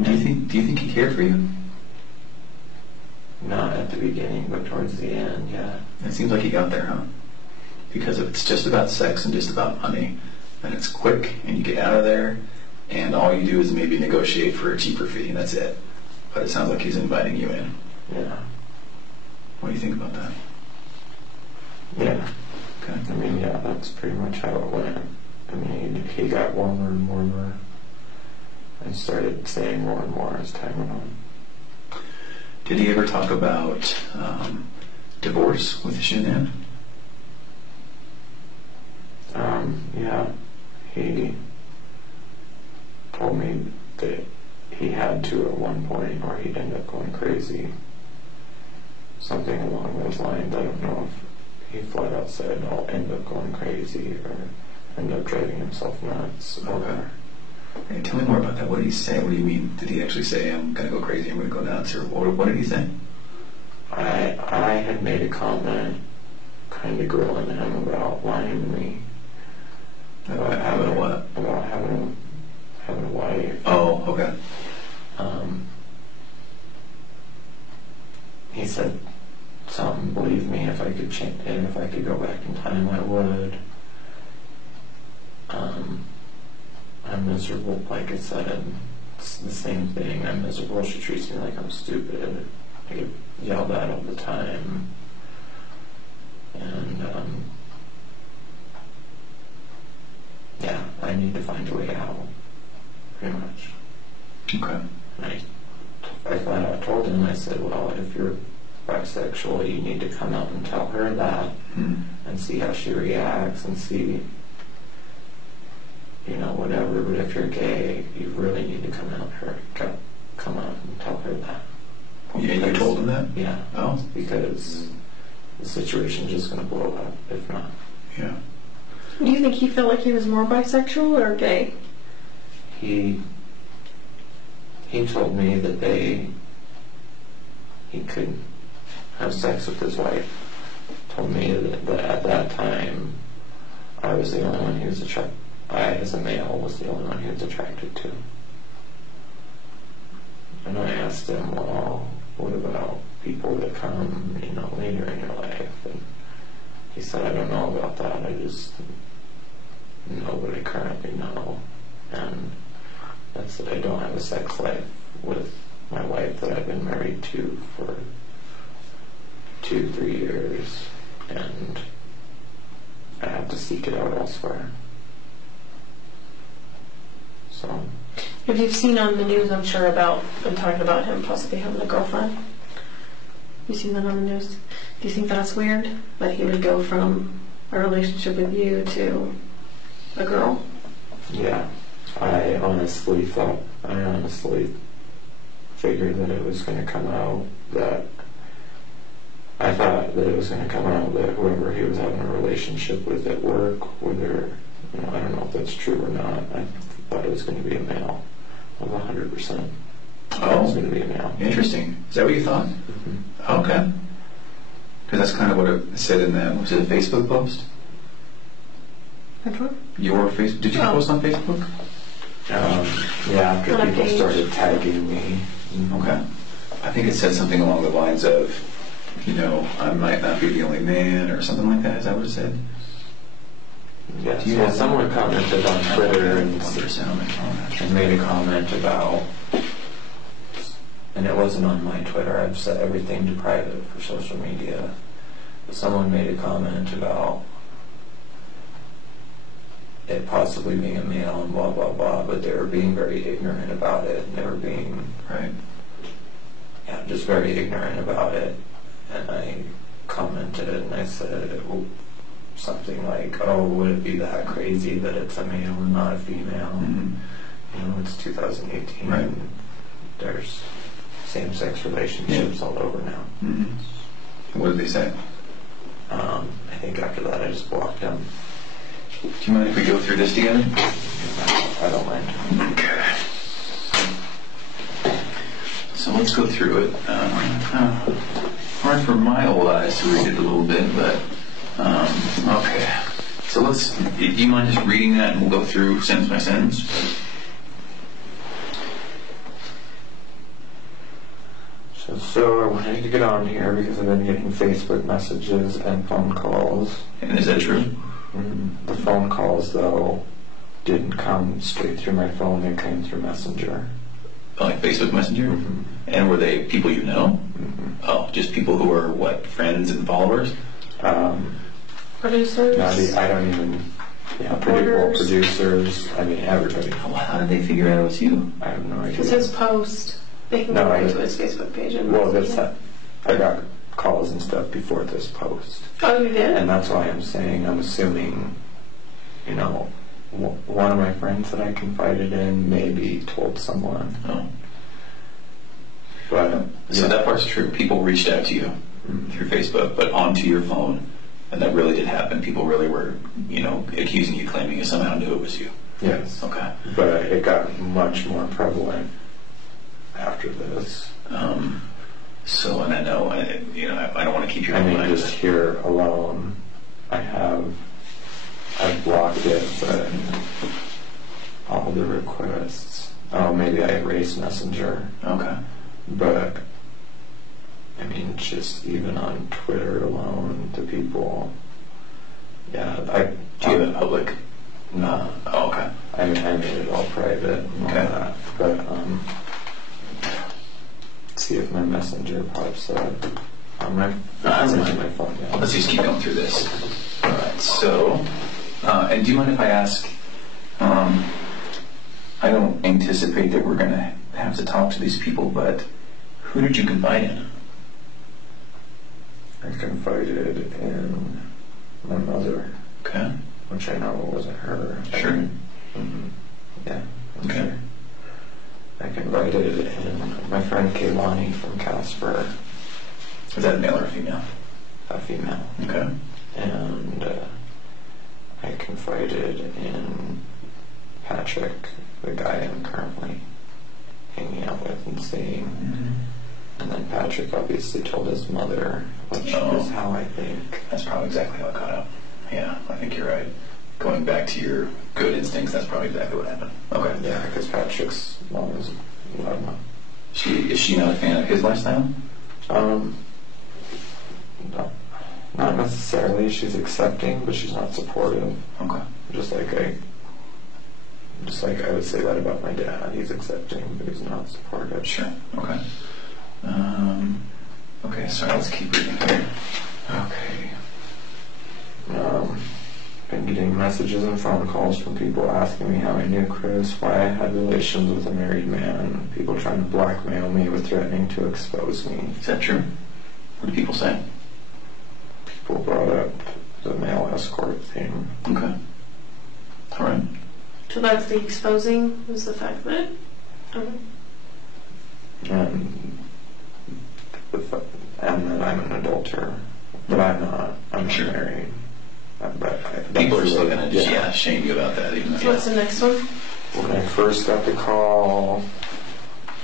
Do you think he cared for you? Not at the beginning, but towards the end, yeah. It seems like he got there, huh? Because if it's just about sex and just about money, then it's quick and you get out of there, and all you do is maybe negotiate for a cheaper fee, and that's it. But it sounds like he's inviting you in. Yeah. What do you think about that? Yeah. Okay. I mean, yeah, that's pretty much how it went. I mean, he got warmer and warmer and started saying more and more as time went on. Did he ever talk about divorce with Shanann? Yeah. He told me that he had to at one point or he'd end up going crazy. Something along those lines. I don't know if he flat out said, I'll end up going crazy or end up driving himself nuts. Okay. Hey, tell me more about that. What did he say? What do you mean? Did he actually say, I'm going to go crazy, I'm going to go nuts? Or what did he say? I had made a comment kind of grilling him about lying to me. About having a what? About having a wife. Oh, okay. He said something, believe me, if I could change, and if I could go back in time, I would. I'm miserable, like I said. It's the same thing. I'm miserable. She treats me like I'm stupid. I get yelled at all the time. And, yeah, I need to find a way out, pretty much. Okay. And I flat out told him, I said, well, if you're bisexual, you need to come out and tell her that and see how she reacts and see, whatever. But if you're gay, you really need to come out and tell her that. Yeah, you told him that? Yeah. Oh. Because the situation's just going to blow up if not. Yeah. Do you think he felt like he was more bisexual or gay? He told me that he could have sex with his wife. Told me that at that time I was the only one he was attracted. I, as a male, was the only one he was attracted to. And I asked him, well, what about people that come, later in your life? And he said, I don't know about that. I just know what I currently know. And that's that I don't have a sex life with my wife that I've been married to for 2-3 years. And I have to seek it out elsewhere. So. If you've seen on the news, I'm sure, about them talking about him possibly having a girlfriend. You seen that on the news? Do you think that's weird? That he would go from a relationship with you to a girl? Yeah. I honestly figured that it was going to come out that I thought that it was going to come out that whoever he was having a relationship with at work, whether, I don't know if that's true or not, I thought it was going to be a male of 100%. Oh, it was going to be a male. Interesting. Is that what you thought? Mm-hmm. Okay. Because that's kind of what it said in the, was it a Facebook post? Which one? Your face? Did you post on Facebook? Yeah, after On a people page. started tagging me. Okay. I think it said something along the lines of, I might not be the only man, or something like that. Is that what it said? Yes. Do you Well, have- someone commented on Twitter and 1% on my phone. made a comment about, and it wasn't on my Twitter, I've set everything to private for social media, but someone made a comment about it possibly being a male and blah blah blah, but they were being very ignorant about it, and they were being Right. just very ignorant about it. And I commented and I said something like, oh, would it be that crazy that it's a male and not a female? Mm-hmm. It's 2018 Right. and there's same-sex relationships all over now. Mm-hmm. What did they say? I think after that I just blocked them. Do you mind if we go through this together? I don't mind. Okay. So let's go through it. Hard for my old eyes to read it a little bit, but okay. So do you mind just reading that and we'll go through sentence by sentence? So I wanted to get on here because I've been getting Facebook messages and phone calls. And is that true? The phone calls, though, didn't come straight through my phone. They came through Messenger. Like Facebook Messenger? Mm-hmm. And were they people you know? Mm-hmm. Oh, just people who are, friends and followers? Producers? I don't even... Reporters? Producers, everybody. Well, how did they figure out it was you? I have no idea. It's his post. They can No, go I- into his Facebook page and Well, I got calls and stuff before this post. Oh, you did? And that's why I'm assuming, one of my friends that I confided in maybe told someone. Oh. But So that part's true. People reached out to you through Facebook, but onto your phone. And that really did happen. People really were, accusing you, claiming you somehow knew it was you. Yes. Okay. But it got much more prevalent after this. So, and I know, I don't want to keep you in mind. Just here alone, I've blocked it, but all the requests. Oh, maybe I erased Messenger. Okay. But just even on Twitter alone, the people. Yeah, Do you have it public? No. Oh, okay. I made it all private and all Okay. that. But see if my Messenger pops up. That's I'm fine. using my phone now. Let's just keep going through this. All right. So, and do you mind if I ask? I don't anticipate that we're going to have to talk to these people, but who did you confide in? I confided in my mother, Okay. which I know wasn't her. Sure. Yeah. I'm Okay. sure. I confided in my friend Kaylani from Casper, Is that a male or a female? a female. Okay. And I confided in Patrick, the guy I'm currently hanging out with and seeing. And then Patrick obviously told his mother, which is how I think. That's probably exactly how it got out. Yeah, I think you're right. Going back to your good instincts, that's probably exactly what happened. Okay. Yeah, because Patrick's mom is Lama. Is she not a fan of his lifestyle? No, not necessarily. She's accepting, but she's not supportive. Okay. Just like I would say that about my dad. He's accepting, but he's not supportive. Sure. Okay. Okay, sorry, let's keep reading here. Okay. Been getting messages and phone calls from people asking me how I knew Chris, why I had relations with a married man, people trying to blackmail me with threatening to expose me. Is that true? What do people say? People brought up the male escort thing. Okay. All right. So that's the exposing, was the fact that... And that I'm an adulterer. But I'm not. I'm not married. People are still going to shame you about that. Even So what's the next one? When I first got the call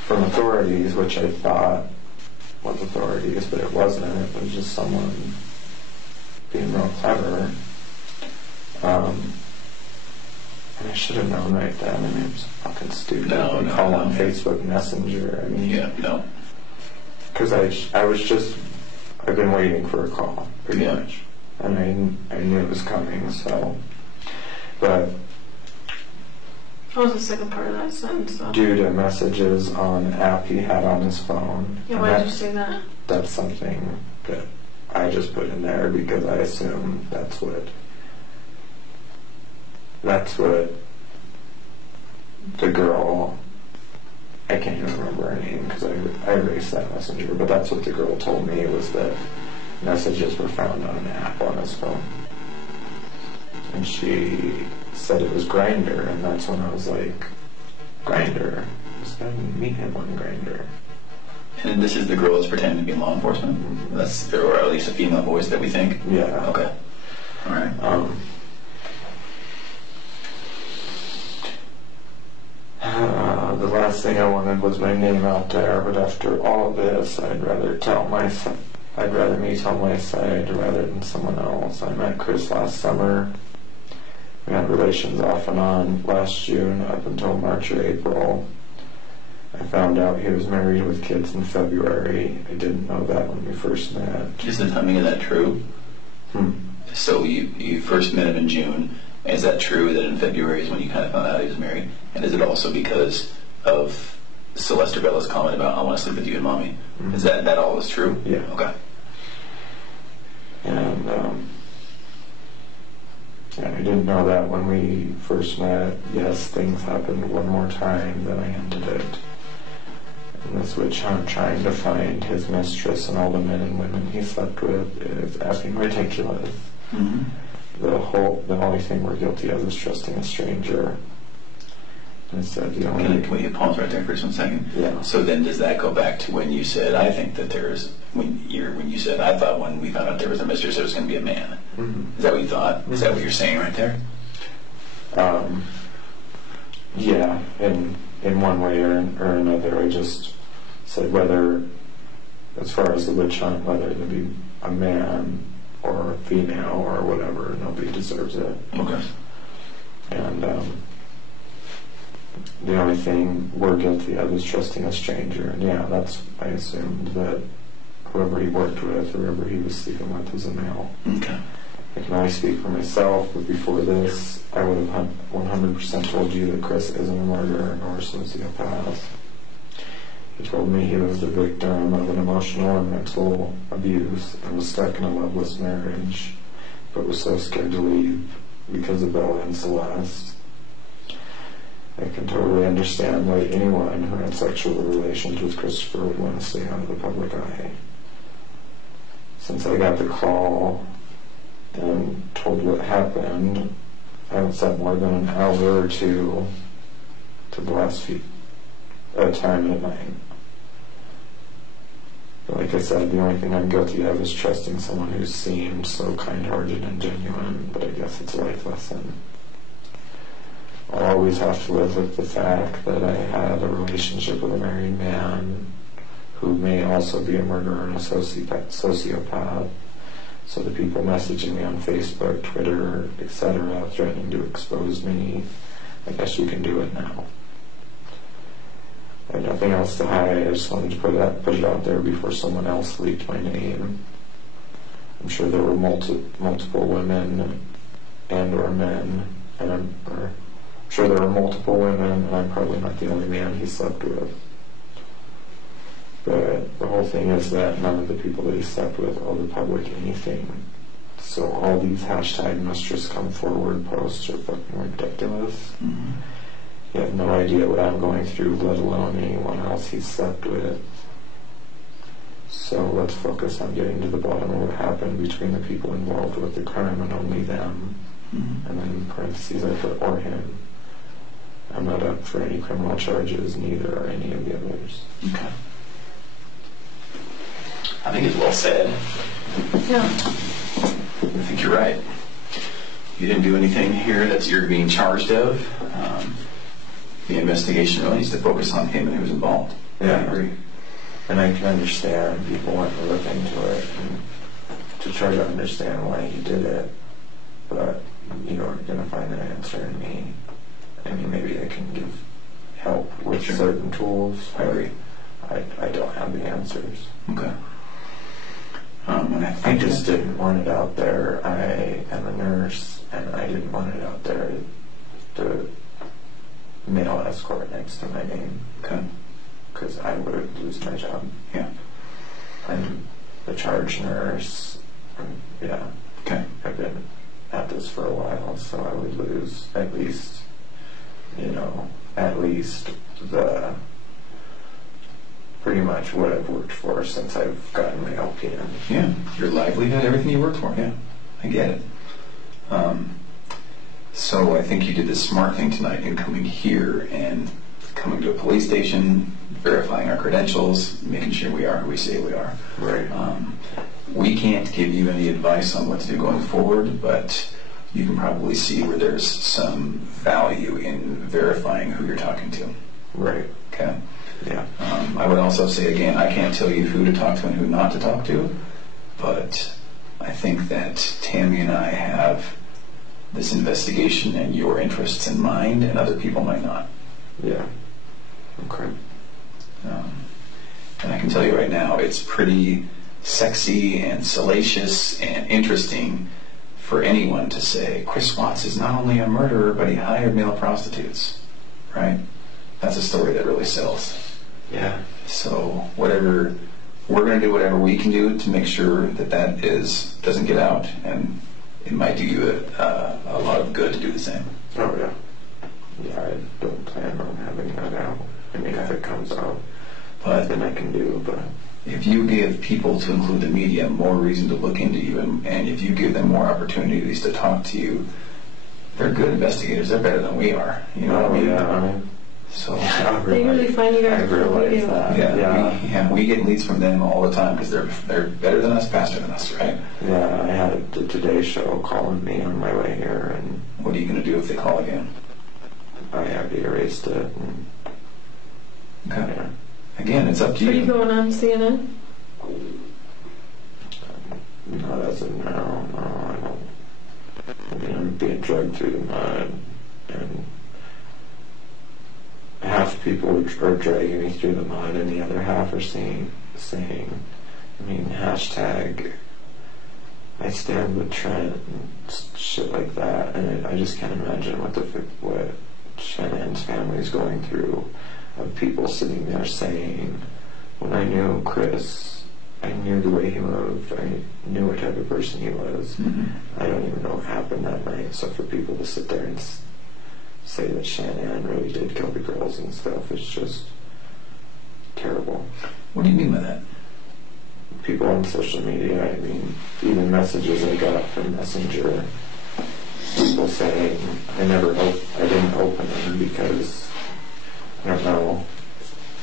from authorities, which I thought was authorities, but it wasn't. It was just someone being real clever. And I should have known right then. I mean, it was fucking stupid. No, call on Facebook Messenger. I mean, no. Because I've been waiting for a call, pretty much. And I knew it was coming, so. But. What was the second part of that sentence, though? Due to messages on an app he had on his phone. Yeah, why did you say that? That's something that I just put in there because I assume that's what the girl, I can't even remember her name because I erased that messenger, but that's what the girl told me, was that messages were found on an app on his phone. And she said it was Grindr, and that's when I was like, Grindr? I didn't meet him on Grindr. And this is the girl that's pretending to be law enforcement? Mm-hmm. That's, or at least a female voice that we think? Yeah. Okay. All right. The last thing I wanted was my name out there, but after all of this, I'd rather me tell my side rather than someone else. I met Chris last summer. We had relations off and on last June up until March or April. I found out he was married with kids in February. I didn't know that when we first met. Is the timing of that true? So you first met him in June. Is that true that in February is when you kind of found out he was married? And is it also because of Celeste Bella's comment about, I want to sleep with you and mommy? Mm-hmm. Is that all is true? Yeah. Okay. And I didn't know that when we first met. Yes, things happened one more time, then I ended it. And this witch hunt trying to find his mistress and all the men and women he slept with is effing ridiculous. Mm-hmm. The only thing we're guilty of is trusting a stranger. Instead, Can we pause right there for just 1 second? Yeah. So then does that go back to when you said, I think that when you said, I thought when we found out there was a mistress, there was going to be a man. Mm-hmm. Is that what you thought? Mm-hmm. Is that what you're saying right there? Yeah, in one way or another. I just said whether, as far as the witch hunt, whether it be a man or a female or whatever, nobody deserves it. Okay. And the only thing we're guilty of is trusting a stranger. And yeah, I assumed that whoever he worked with, whoever he was sleeping with, was a male. Okay. I can only speak for myself, but before this, I would have 100% told you that Chris isn't a murderer nor a sociopath. He told me he was the victim of an emotional and mental abuse and was stuck in a loveless marriage, but was so scared to leave because of Bella and Celeste. I can totally understand why anyone who had sexual relations with Christopher would want to stay out of the public eye. Since I got the call and told what happened, I haven't slept more than an hour or two to the last time at night. But like I said, the only thing I'm guilty of is trusting someone who seemed so kind-hearted and genuine, but I guess it's a life lesson. I'll always have to live with the fact that I had a relationship with a married man who may also be a murderer and a sociopath. So the people messaging me on Facebook, Twitter, etc., threatening to expose me, I guess you can do it now. I have nothing else to hide. I just wanted to put it out there before someone else leaked my name. I'm sure there were multiple women and or men, and I'm sure there were multiple women, and I'm probably not the only man he slept with. But the whole thing is that none of the people that he slept with owe the public anything. So all these hashtag must just come forward posts are fucking ridiculous. Mm-hmm. You have no idea what I'm going through, let alone anyone else he slept with. So let's focus on getting to the bottom of what happened between the people involved with the crime and only them. Mm-hmm. And then in parentheses I put or him. I'm not up for any criminal charges, neither are any of the others. Okay. I think it's well said. Yeah. I think you're right. You didn't do anything here that you're being charged of. The investigation really needs to focus on him and who's involved. Yeah. I agree. And I can understand people want to look into it and to try to understand why he did it, but you aren't going to find an answer in me. I mean, maybe I can give help with certain tools. I agree. I don't have the answers. Okay. I just didn't want it out there. I am a nurse, and I didn't want it out there. The male escort next to my name. Okay. Because I would lose my job. Yeah. I'm a charge nurse. Yeah. Okay. I've been at this for a while, so I would lose at least the pretty much what I've worked for since I've gotten my LPN. Yeah. Your livelihood, everything you worked for. Yeah. I get it. So I think you did the smart thing tonight in coming here and coming to a police station, verifying our credentials, making sure we are who we say we are. Right. We can't give you any advice on what to do going forward, but you can probably see where there's some value in verifying who you're talking to. Right. Okay? Yeah. I would also say, again, I can't tell you who to talk to and who not to talk to, but I think that Tammy and I have this investigation and your interests in mind, and other people might not. Yeah. Okay. And I can tell you right now, it's pretty sexy and salacious and interesting for anyone to say, Chris Watts is not only a murderer, but he hired male prostitutes, right? That's a story that really sells. Yeah. So we're going to do whatever we can do to make sure that doesn't get out, and it might do you a lot of good to do the same. Oh, yeah. Yeah, I don't plan on having that out. I mean, if it comes out, then I can do, but... If you give people, to include the media, more reason to look into you, and if you give them more opportunities to talk to you, they're good investigators. They're better than we are. You know what I mean? Yeah. So They usually find you guys. I realize that. Yeah. We get leads from them all the time because they're better than us, faster than us, right? Yeah, I had the Today Show calling me on my way here, and... What are you going to do if they call again? I have erased it. And, okay. Yeah. Again, it's up to Are you. you going on CNN? Not as of now, no, I don't. I mean, I'm being dragged through the mud, and half the people are dragging me through the mud, and the other half are saying, I mean, hashtag I stand with Trent and shit like that, and I just can't imagine what Shanann's family's going through, of people sitting there saying, when I knew Chris, I knew the way he moved, I knew what type of person he was. Mm-hmm. I don't even know what happened that night, so for people to sit there and say that Shanann really did kill the girls and stuff, it's just terrible. What do you mean by that? People on social media, I mean, even messages I got from Messenger, people saying, I didn't open them because, I don't know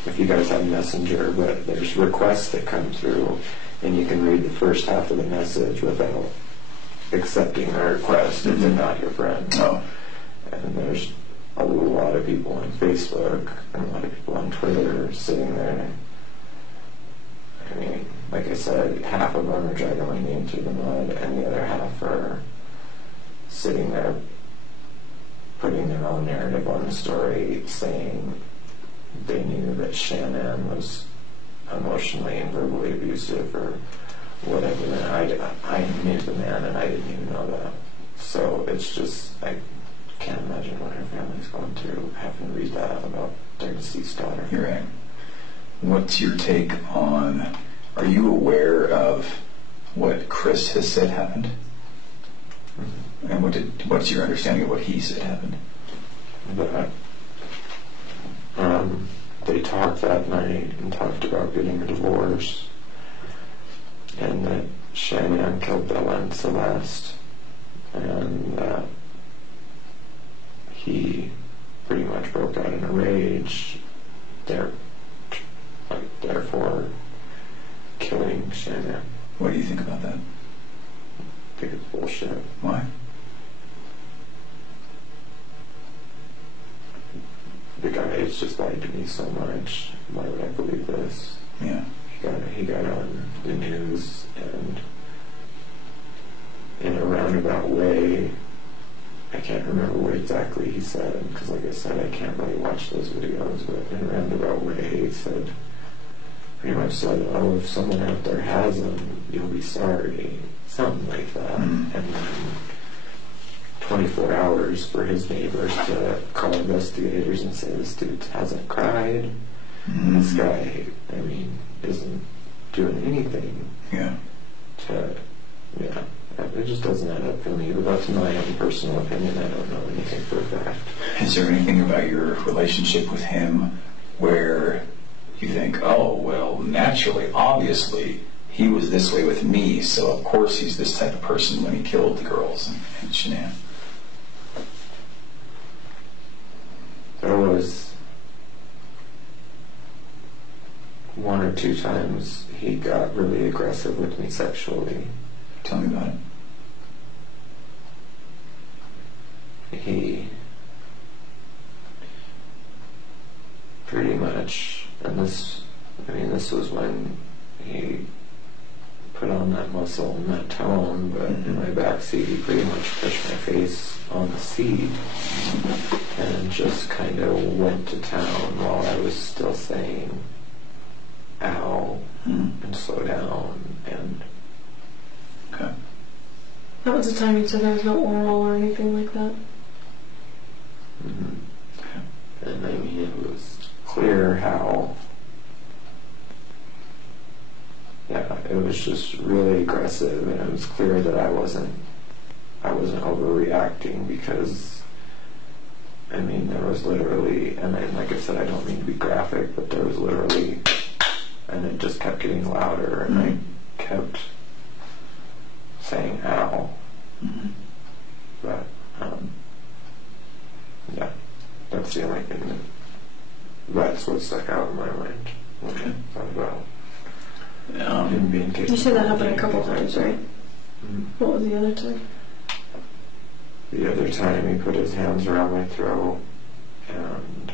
if you guys have Messenger, but there's requests that come through, and you can read the first half of the message without accepting the request if they're not your friend. Oh. And there's a lot of people on Facebook and a lot of people on Twitter sitting there. I mean, like I said, half of them are dragging my name through the mud, and the other half are sitting there putting their own narrative on the story, saying they knew that Shanann was emotionally and verbally abusive or whatever. And I knew the man, and I didn't even know that. So it's just, I can't imagine what her family's going through having to read that about their deceased daughter. You're right. What's your take on, are you aware of what Chris has said happened? Mm-hmm. And what's your understanding of what he said happened? That they talked that night and talked about getting a divorce, and that Shanann killed Bella and Celeste, and that he pretty much broke out in a rage, therefore killing Shanann. What do you think about that? I think it's bullshit. Why? The guy has just lied to me so much. Why would I believe this? Yeah. He got on the news, and in a roundabout way, I can't remember what exactly he said, because like I said, I can't really watch those videos, but in a roundabout way, he said, pretty much said, oh, if someone out there has them, you'll be sorry. Something like that. Mm-hmm. And then 24 hours for his neighbors to call investigators and say this dude hasn't cried. Mm-hmm. This guy, I mean, isn't doing anything. Yeah. It just doesn't add up for me, but that's my own personal opinion. I don't know anything for a fact. Is there anything about your relationship with him where you think, oh, well, naturally, obviously, he was this way with me, so of course he's this type of person when he killed the girls and Shanann? There was one or two times he got really aggressive with me sexually. Tell me about it. He pretty much, and this was when he put on that muscle and that tone, but in my backseat he pretty much pushed my face on the seat and just kind of went to town while I was still saying ow and slow down. And okay. That was the time you said there was no oral or anything like that? Mm-hmm. Okay. And I mean, it was clear how, it was just really aggressive, and it was clear that I wasn't overreacting, because I mean, there was literally, and then, like I said, I don't mean to be graphic, but there was literally, and it just kept getting louder, and I kept saying ow. Mm-hmm. But that's the only thing that's what stuck out in my mind when I thought about him being capable. You said that happened a couple times, right? Mm-hmm. What was the other time? The other time he put his hands around my throat, and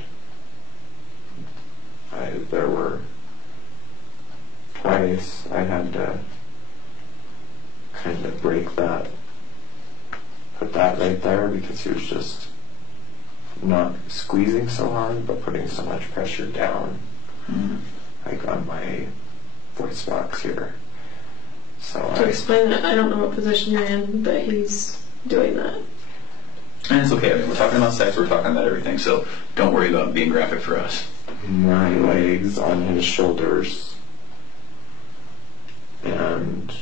there were twice I had to kind of break that, put that right there, because he was just not squeezing so hard, but putting so much pressure down, like on my voice box here. So explain that. I don't know what position you're in, but he's doing that. And it's okay. I mean, we're talking about sex. We're talking about everything. So don't worry about being graphic for us. My legs on his shoulders, and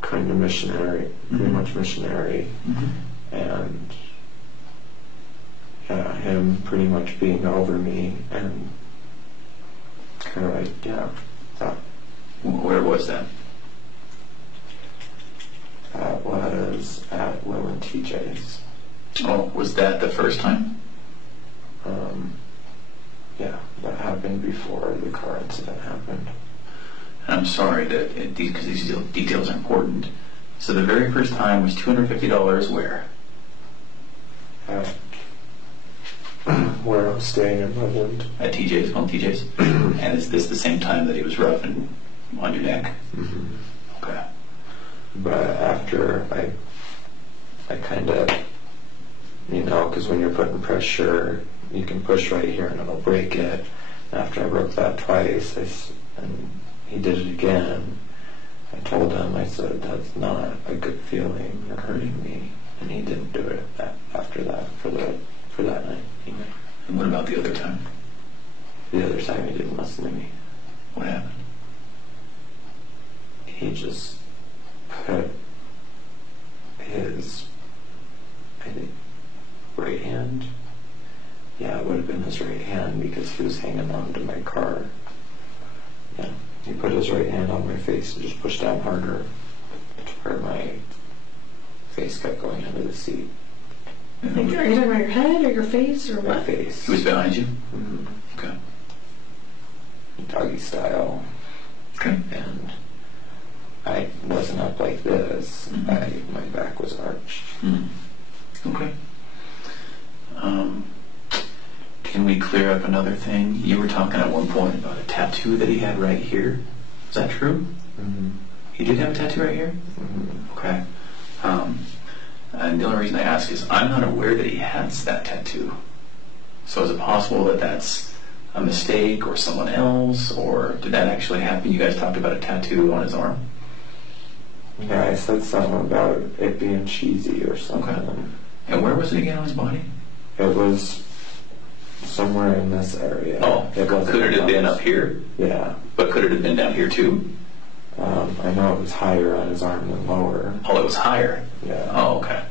kind of missionary, pretty much missionary, and him pretty much being over me, and kind of like, that. Where was that? That was at Will and TJ's. Oh, was that the first time? That happened before the car incident happened. I'm sorry that because these details are important. So the very first time was $250 where? Where I'm staying in Loveland. At TJ's, on TJ's? And is this the same time that he was rough and on your neck? Mm-hmm. Okay. But after I kind of you know, because when you're putting pressure, you can push right here and it'll break it. After I broke that twice, and he did it again, I told him, I said, that's not a good feeling, you're hurting me. And he didn't do it after that, for that night. And what about the other time? The other time he didn't listen to me. What happened? He just put his, I think, right hand. Yeah, it would have been his right hand because he was hanging on to my car. Yeah, he put his right hand on my face and just pushed down harder to where my face kept going into the seat. Like, are you talking about your head or your face or My what? face. He was behind you? Mm-hmm. Okay. Doggy style. Okay. And I wasn't up like this. My back was arched. Okay. Can we clear up another thing? You were talking at one point about a tattoo that he had right here. Is that true? Mm-hmm. He did have a tattoo right here? Mm-hmm. Okay. And the only reason I ask is I'm not aware that he has that tattoo. So is it possible that that's a mistake or someone else, or did that actually happen? You guys talked about a tattoo on his arm? Yeah, I said something about it being cheesy or something. Okay. And where was it again on his body? It was somewhere in this area. Oh, it wasn't could it have been up here? Yeah. But could it have been down here too? I know it was higher on his arm than lower. Oh, it was higher? Yeah. Oh, okay.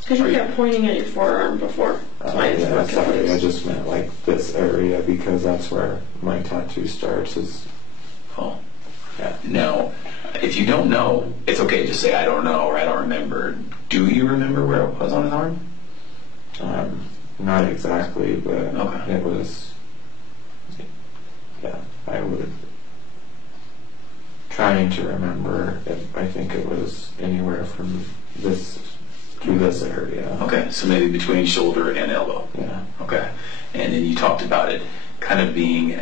Because you kept pointing at your forearm before. That's why it's Yeah, more sorry, confused. I just meant like this area because that's where my tattoo starts. Oh. Yeah. Now, if you don't know, it's okay. Just say, I don't know, or I don't remember. Do you remember where it was on his arm? Not exactly, but Okay. it was. Yeah, I would. Trying to remember, I think it was anywhere from this to this area. Okay, so maybe between shoulder and elbow. Yeah. Okay. And then you talked about it kind of being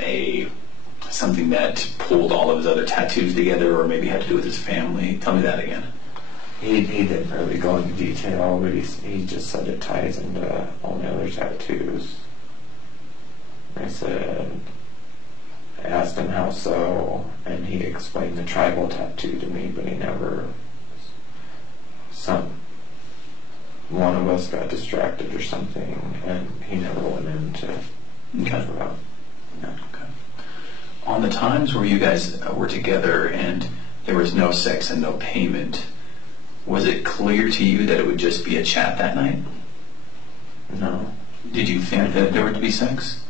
something that pulled all of his other tattoos together, or maybe had to do with his family. Tell me that again. He didn't really go into detail, but he just said it ties into all my other tattoos. I asked him how so, and he explained the tribal tattoo to me, but he never. One of us got distracted or something, and he never went into talk about. Yeah. Okay. On the times where you guys were together and there was no sex and no payment, was it clear to you that it would just be a chat that night? No. Did you think that there would be sex?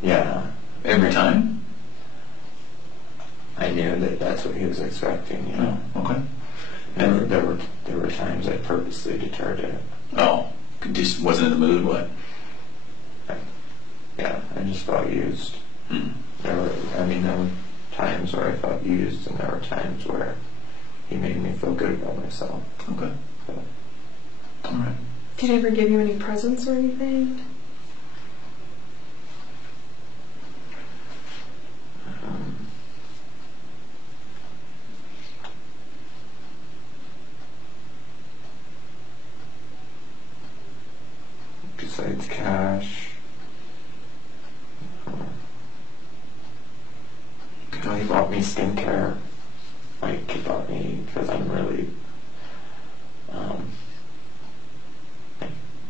Yeah. Every time? I knew that that's what he was expecting. You know. Oh, okay. And there were times I purposely deterred it. Oh, just wasn't in the mood. What? Yeah, I just felt used. Hmm. There were times where I felt used, and there were times where he made me feel good about myself. Okay. All right. Did he ever give you any presents or anything? Besides cash. He bought me skincare. Like, he bought me, because I'm really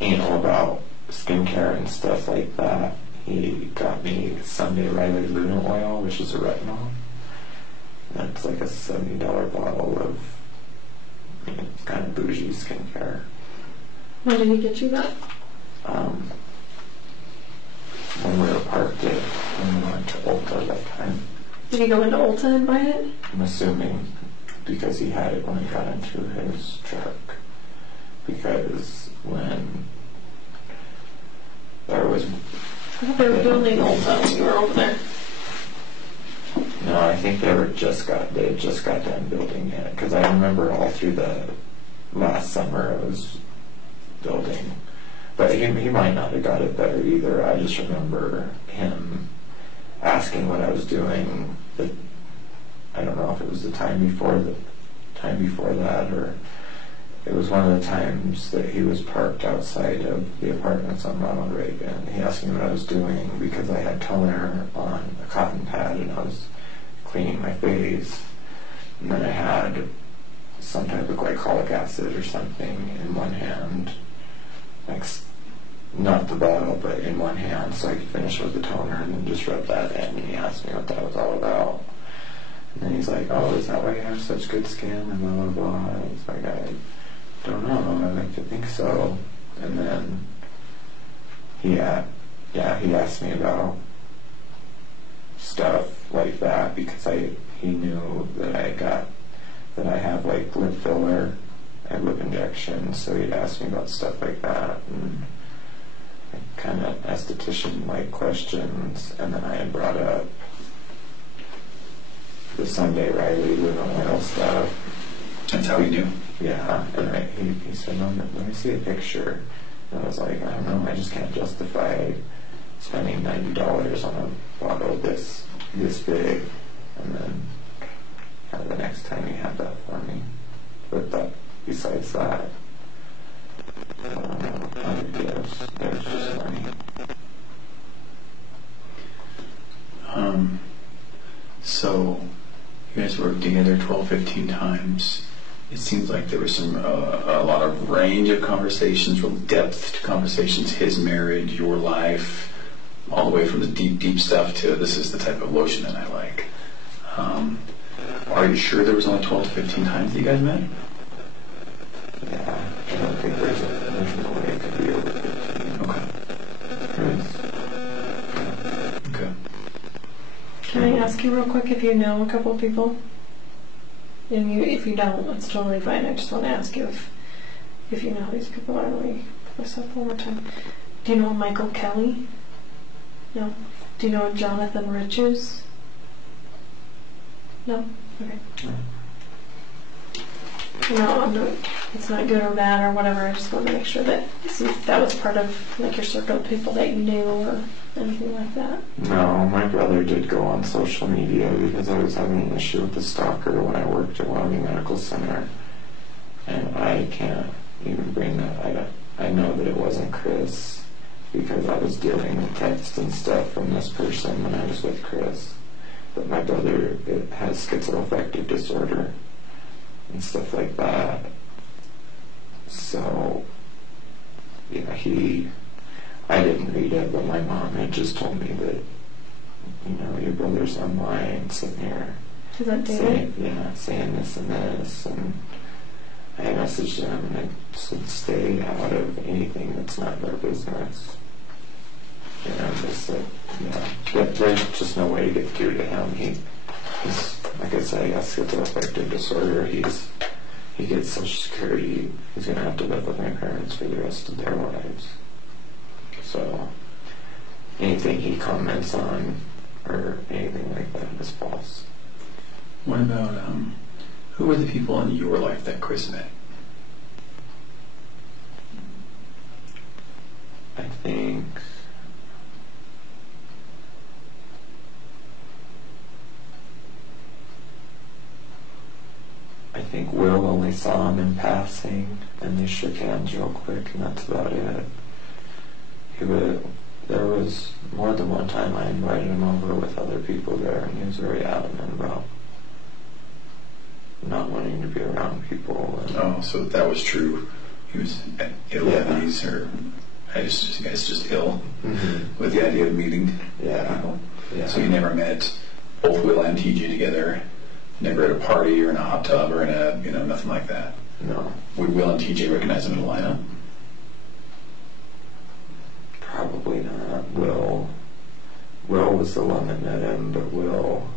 anal about skincare and stuff like that. He got me Sunday Riley Luna oil, which is a retinol. That's like a $70 bottle of kind of bougie skincare. When did he get you that? When we were parked at, when we went to Ulta that time. Did he go into Ulta and buy it? I'm assuming because he had it when he got into his truck. Because when there was... I thought they were building Ulta when you were over there. No, I think they had just got done building it. Because I remember all through the last summer it was building. But he might not have got it there either. I just remember him asking what I was doing. I don't know if it was the time before that, or it was one of the times that he was parked outside of the apartments on Ronald Reagan. He asked me what I was doing because I had toner on a cotton pad and I was cleaning my face. And then I had some type of glycolic acid or something in one hand, like not the bottle, but in one hand, so I could finish with the toner and then just rub that in. And he asked me what that was all about. And then he's like, "Oh, is that why you have such good skin?" And blah, blah, blah. And it's like, "I don't know. I like to think so." And then he asked me about stuff like that because he knew that I have like lip filler, I have lip injections, so he'd ask me about stuff like that and kind of esthetician-like questions. And then I had brought up the Sunday Riley Luna oil stuff. That's how he knew. Yeah, and he said, "No, let me see a picture." And I was like, "I don't know, I just can't justify spending $90 on a bottle this big." And then the next time he had that for me. But besides that, other gifts, it was just funny. So you guys worked together 12, 15 times. It seems like there was a lot of range of conversations, real depth to conversations, his marriage, your life, all the way from the deep, deep stuff to this is the type of lotion that I like. Are you sure there was only 12 to 15 times that you guys met? Yeah, I don't think there's no way it could be over 15. Okay. Okay. Can I ask you real quick if you know a couple of people? And if you don't, that's totally fine. I just want to ask you if you know who these people are. Let me put this up one more time. Do you know Michael Kelly? No. Do you know Jonathan Riches? No? Okay. No, I'm not, it's not good or bad or whatever. I just want to make sure that that was part of like your circle of people that you knew or anything like that. No, my brother did go on social media because I was having an issue with the stalker when I worked at Wyoming Medical Center. And I can't even bring that. I know that it wasn't Chris because I was dealing with texts and stuff from this person when I was with Chris. But my brother has schizoaffective disorder and stuff like that. So, yeah, I didn't read it, but my mom had just told me that, your brother's online sitting here saying this and this, and I messaged him and I said, "Stay out of anything that's not their business." Just said, there's just no way to get through to him. He's, like I said, he has schizoaffective disorder. He gets Social Security. He's going to have to live with my parents for the rest of their lives. So anything he comments on or anything like that is false. What about, who were the people in your life that Chris met? I think Will only saw him in passing, and they shook hands real quick, and that's about it. There was more than one time I invited him over with other people there, and he was very adamant about not wanting to be around people. Oh, so that was true. He was ill at ease, or you guys just ill with the idea of meeting people. Yeah. So you never met both Will and TJ together. Never at a party or in a hot tub or in a, nothing like that. No. Would Will and TJ recognize him in the lineup? Probably not. Will was the one that met him, but Will,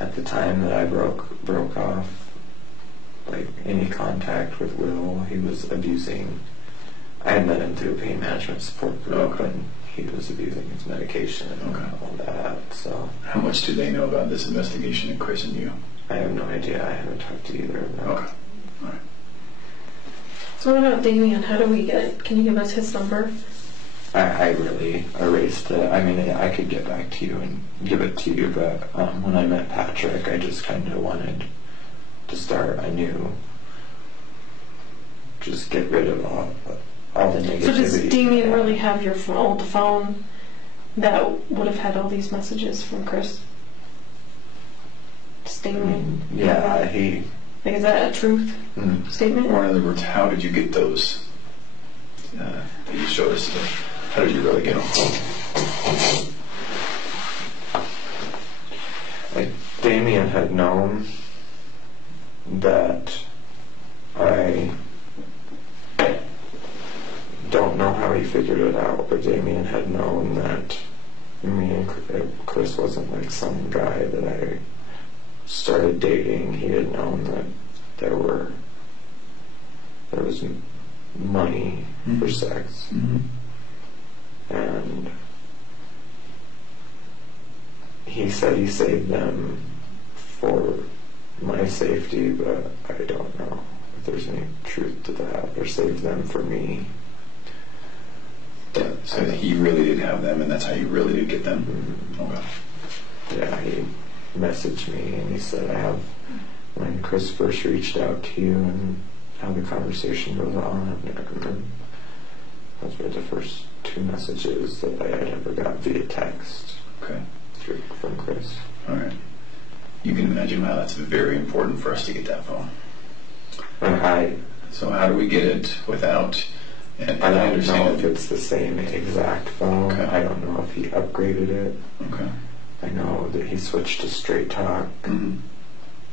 at the time that I broke off, like, any contact with Will, he was abusing. I had met him through a pain management support group, and he was abusing his medication and all that. So, how much do they know about this investigation and Chris and you? I have no idea. I haven't talked to either of them. Okay. All right. So what about Damien? How do we get it? Can you give us his number? I really erased it. I mean, I could get back to you and give it to you, but when I met Patrick, I just kind of wanted to start anew. just get rid of all the negativity. So does Damien really have your old phone that would have had all these messages from Chris? Does Damien? Yeah, he... Like, is that a truth statement? Or in other words, how did you get those that you showed us today? How did you really get them? Damien had known that I don't know how he figured it out, but Damien had known that me and Chris wasn't like some guy that I started dating. He had known that there was money for sex, and he said he saved them for my safety, but I don't know if there's any truth to that, or saved them for me. So he really did have them, and that's how you really did get them? Okay. Yeah, he messaged me and he said, when Chris first reached out to you and how the conversation goes on, and those were the first 2 messages that I had ever got via text. Okay. From Chris. All right. You can imagine how that's very important for us to get that phone. So how do we get it without... And I don't understand know if it's the same exact phone. Okay. I don't know if he upgraded it. Okay. I know that he switched to Straight Talk.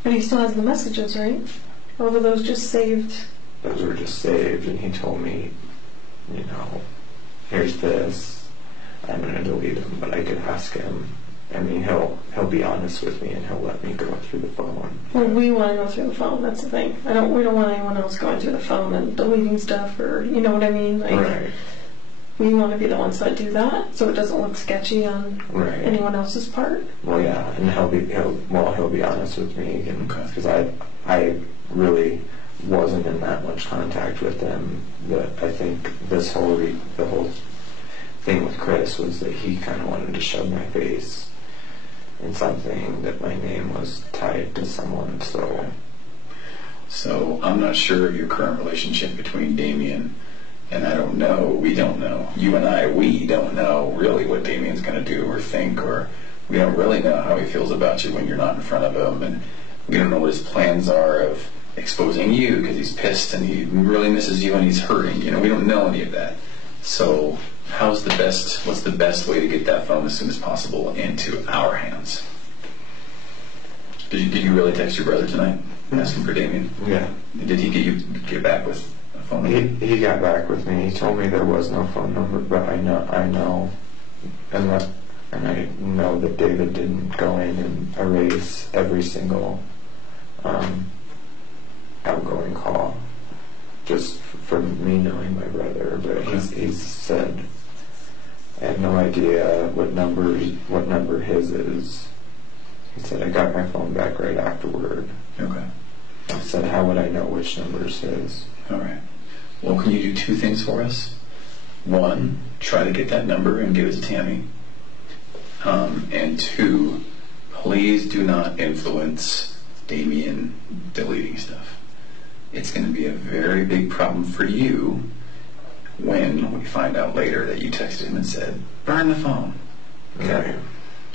But he still has the messages, right? Or were those just saved? Those were just saved, and he told me, here's this. I'm going to delete them, but I could ask him. I mean, he'll be honest with me, and he'll let me go through the phone. Well, we want to go through the phone. That's the thing. We don't want anyone else going through the phone and deleting stuff, or you know what I mean. Like, right. We want to be the ones that do that, so it doesn't look sketchy on anyone else's part. Well, yeah, and he'll be honest with me, because I really wasn't in that much contact with them. But I think the whole thing with Chris was that he kind of wanted to shove my face in something that my name was tied to someone. So I'm not sure of your current relationship between Damien, and I don't know, we don't know. You and I, we don't know really what Damien's going to do or think, or we don't really know how he feels about you when you're not in front of him, and we don't know what his plans are of exposing you because he's pissed and he really misses you and he's hurting. We don't know any of that. So what's the best way to get that phone as soon as possible into our hands? Did you really text your brother tonight asking for Damien? Yeah. Did he get back with a phone number? He got back with me. He told me there was no phone number, but I know, and I know that David didn't go in and erase every single outgoing call, just from me knowing my brother. But he's said, I have no idea what number his is. He said, I got my phone back right afterward. Okay. I said, how would I know which number is his? All right. Well, can you do 2 things for us? 1, try to get that number and give it to Tammy. And 2, please do not influence Damien deleting stuff. It's going to be a very big problem for you when we find out later that you texted him and said, burn the phone. Okay. Right.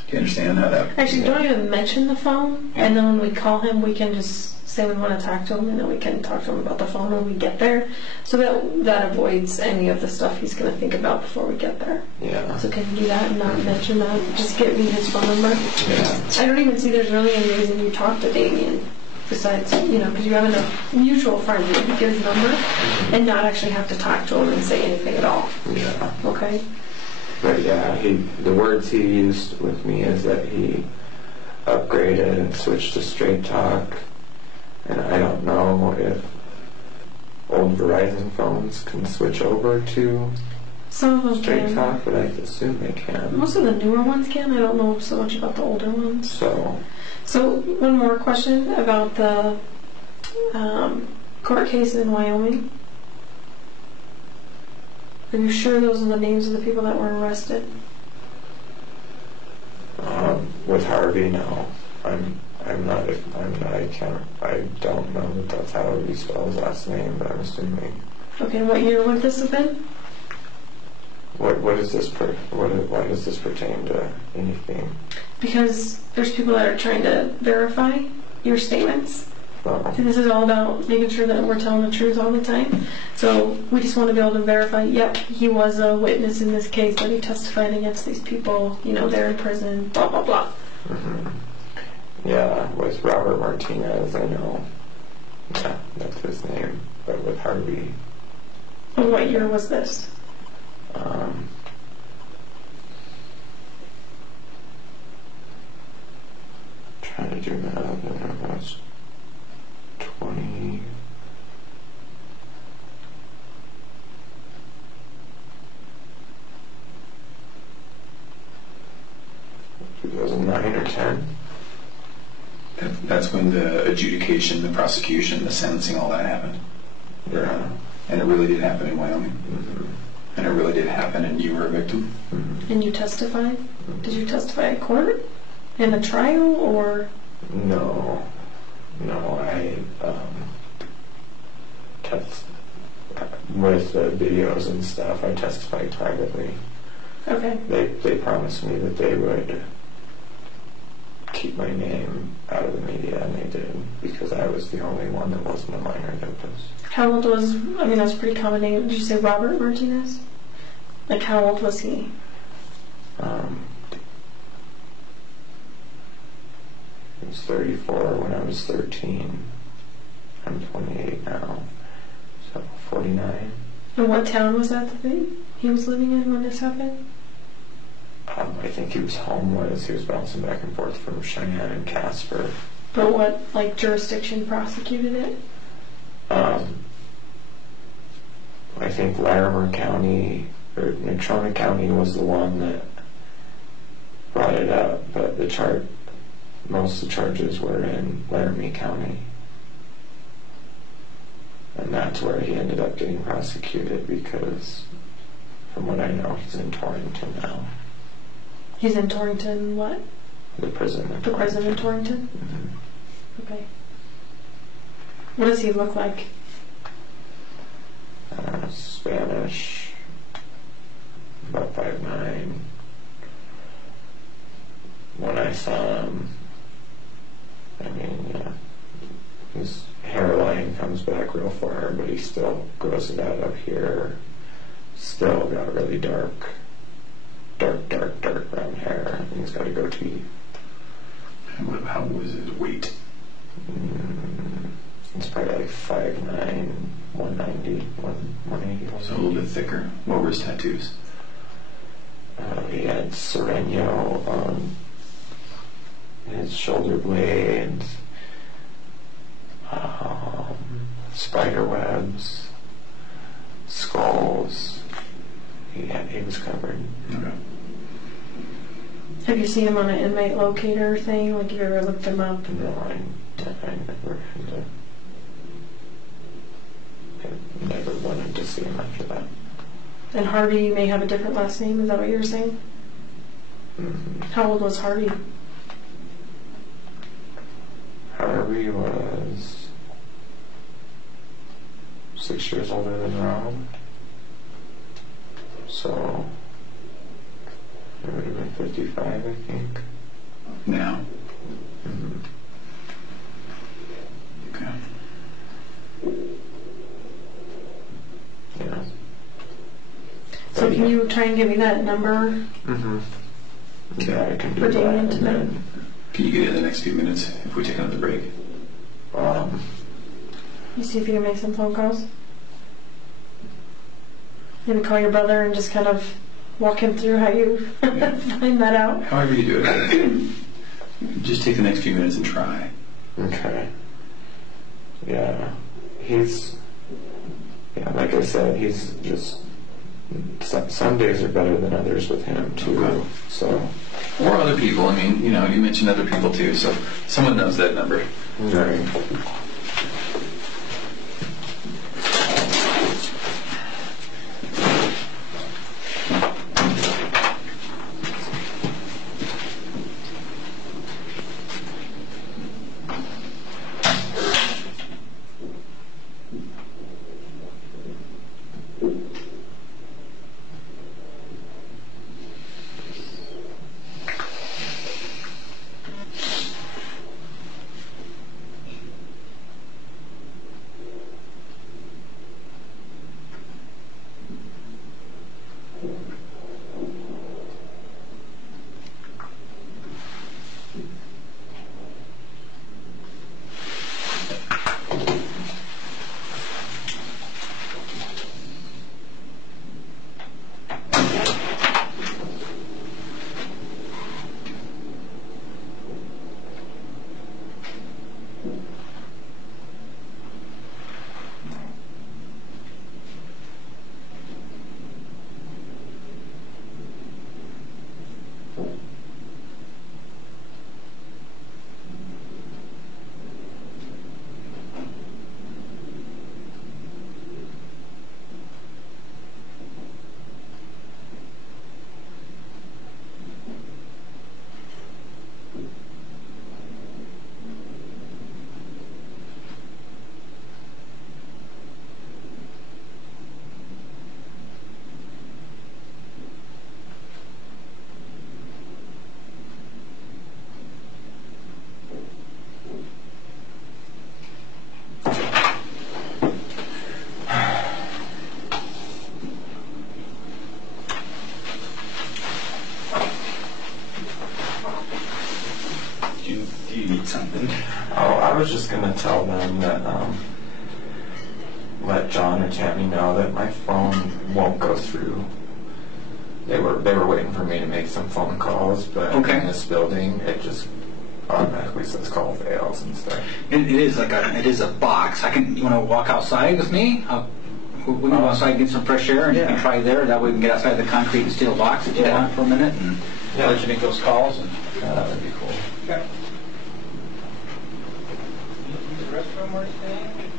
Do you understand how that... Actually, don't even mention the phone, and then when we call him, we can just say we want to talk to him, and then we can talk to him about the phone when we get there. So that avoids any of the stuff he's going to think about before we get there. Yeah. So can you do that and not mention that? Just give me his phone number. Yeah. I don't even see there's really any reason you talk to Damien. Besides, because you have enough mutual friends that you give his number and not actually have to talk to him and say anything at all. Yeah. Okay? But yeah, the words he used with me is that he upgraded and switched to Straight Talk, and I don't know if old Verizon phones can switch over to Some of them Straight can. Talk, but I assume they can. Most of the newer ones can. I don't know so much about the older ones. So one more question about the court case in Wyoming. Are you sure those are the names of the people that were arrested? With Harvey, no. I I don't know that that's how you spell his last name, but I'm assuming. Okay, what year would this have been? What is this why does this pertain to anything? Because there's people that are trying to verify your statements. Oh. See, this is all about making sure that we're telling the truth all the time. So we just want to be able to verify, yep, he was a witness in this case, that he testified against these people, they're in prison, blah, blah, blah. Mm-hmm. Yeah, with Robert Martinez, I know. Yeah, that's his name. But with Harvey. And what year was this? Trying to do that. I was 20. 2009 or 10. That's when the adjudication, the prosecution, the sentencing, all that happened. Yeah. And it really did happen in Wyoming. Mm-hmm. And it really did happen, and you were a victim. Mm-hmm. And you testified? Did you testify at court? In a trial, or? No, I with the videos and stuff, I testified privately. Okay. They promised me that they would keep my name out of the media, and they did, because I was the only one that wasn't a minor that was. How old was, that's a pretty common name. Did you say Robert Martinez? Like, how old was he? He was 34 when I was 13. I'm 28 now, so 49. And what town was that he was living in when this happened? I think he was homeless. He was bouncing back and forth from Shanann and Casper. But what, jurisdiction prosecuted it? I think Larimer County, or Natrona County was the one that brought it up, but most of the charges were in Laramie County. And that's where he ended up getting prosecuted, because from what I know, he's in Torrington now. He's in Torrington, what? The prison in The prison in Torrington? Mm-hmm. Okay. What does he look like? Spanish, about 5'9". When I saw him, his hairline comes back real far, but he still grows it out up here. Still got really dark brown hair, and he's got a goatee. And how was his weight? It's probably like 5'9", 190, 180. So a little bit thicker. What were his tattoos? He had Sereno on his shoulder blades, spider webs, skulls. He was covered. Okay. Have you seen him on an inmate locator thing? Like, you ever looked him up? No, I never wanted to see him after that. And Harvey may have a different last name, is that what you were saying? Mm-hmm. How old was Harvey? Harvey was 6 years older than Rob. So it would have been 55, I think. Now? Mm-hmm. Okay. Yeah. So can you try and give me that number? Mm-hmm. Yeah, I can do For that. Damien And tonight? then, Can you get in the next few minutes if we take another break? You see if you can make some phone calls? Maybe call your brother and just kind of walk him through how you find that out. However you do it. Just take the next few minutes and try. okay. Yeah. Like I said, he's just, some days are better than others with him too. Okay. So. Or other people. You mentioned other people too, so someone knows that number. Right. something. Oh, I was just gonna tell them that, let John or Tammy know that my phone won't go through. They were waiting for me to make some phone calls, but in this building, it just automatically says call fails and stuff. It is a box. You want to walk outside with me? We can go outside and get some fresh air, and you can try there. That way we can get outside the concrete and steel box if you want for a minute, and let you make those calls. And That would be cool. okay. The restroom or anything?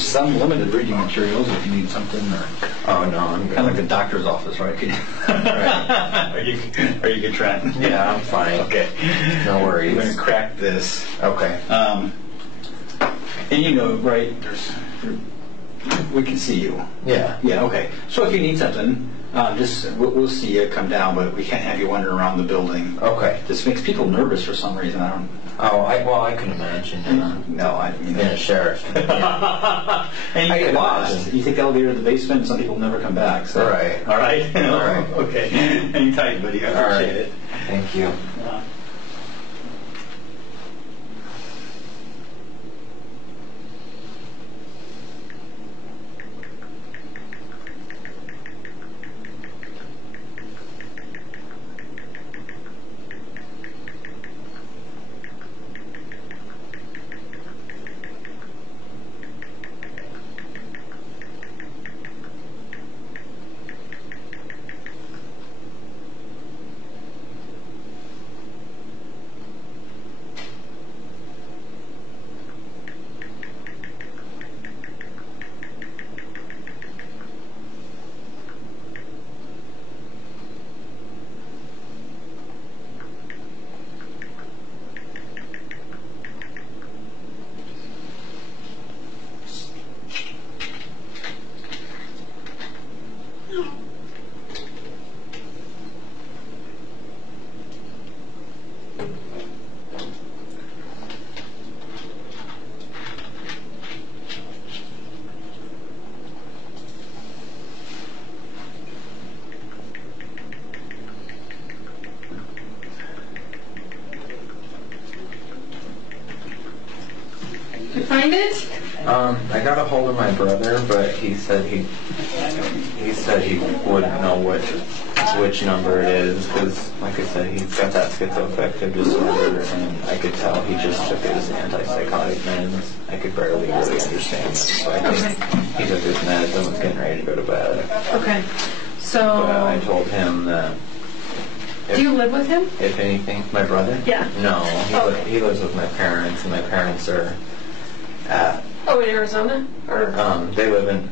some limited reading materials if you need something, or Oh, no, I'm good. kind of like a doctor's office, right? Right. Are you good, Trent? Yeah, I'm fine. Okay. No worries. We're going to crack this. Okay. And you know, right, we can see you. Yeah. Yeah, okay. So if you need something, we'll see you come down, but we can't have you wandering around the building. Okay. This makes people nervous for some reason. I don't. Oh, I can imagine. No, I mean. Yeah, sheriff. Yeah. And you I get can lost. imagine. You take the elevator to the basement, and some people never come back. So. Right. All right. All right. Okay. Anytime, buddy. I appreciate it. Thank you. You find it? I got a hold of my brother, but he said he wouldn't know which number it is, because, like I said, he's got that schizoaffective disorder, and I could tell he just took his antipsychotic meds. I could barely really understand it, so I think he took his meds and was getting ready to go to bed. Okay. So. But I told him that. Do you live with him? If anything, my brother? Yeah. No, Okay. he lives with my parents, and my parents are at. Oh, in Arizona? Or? They live in.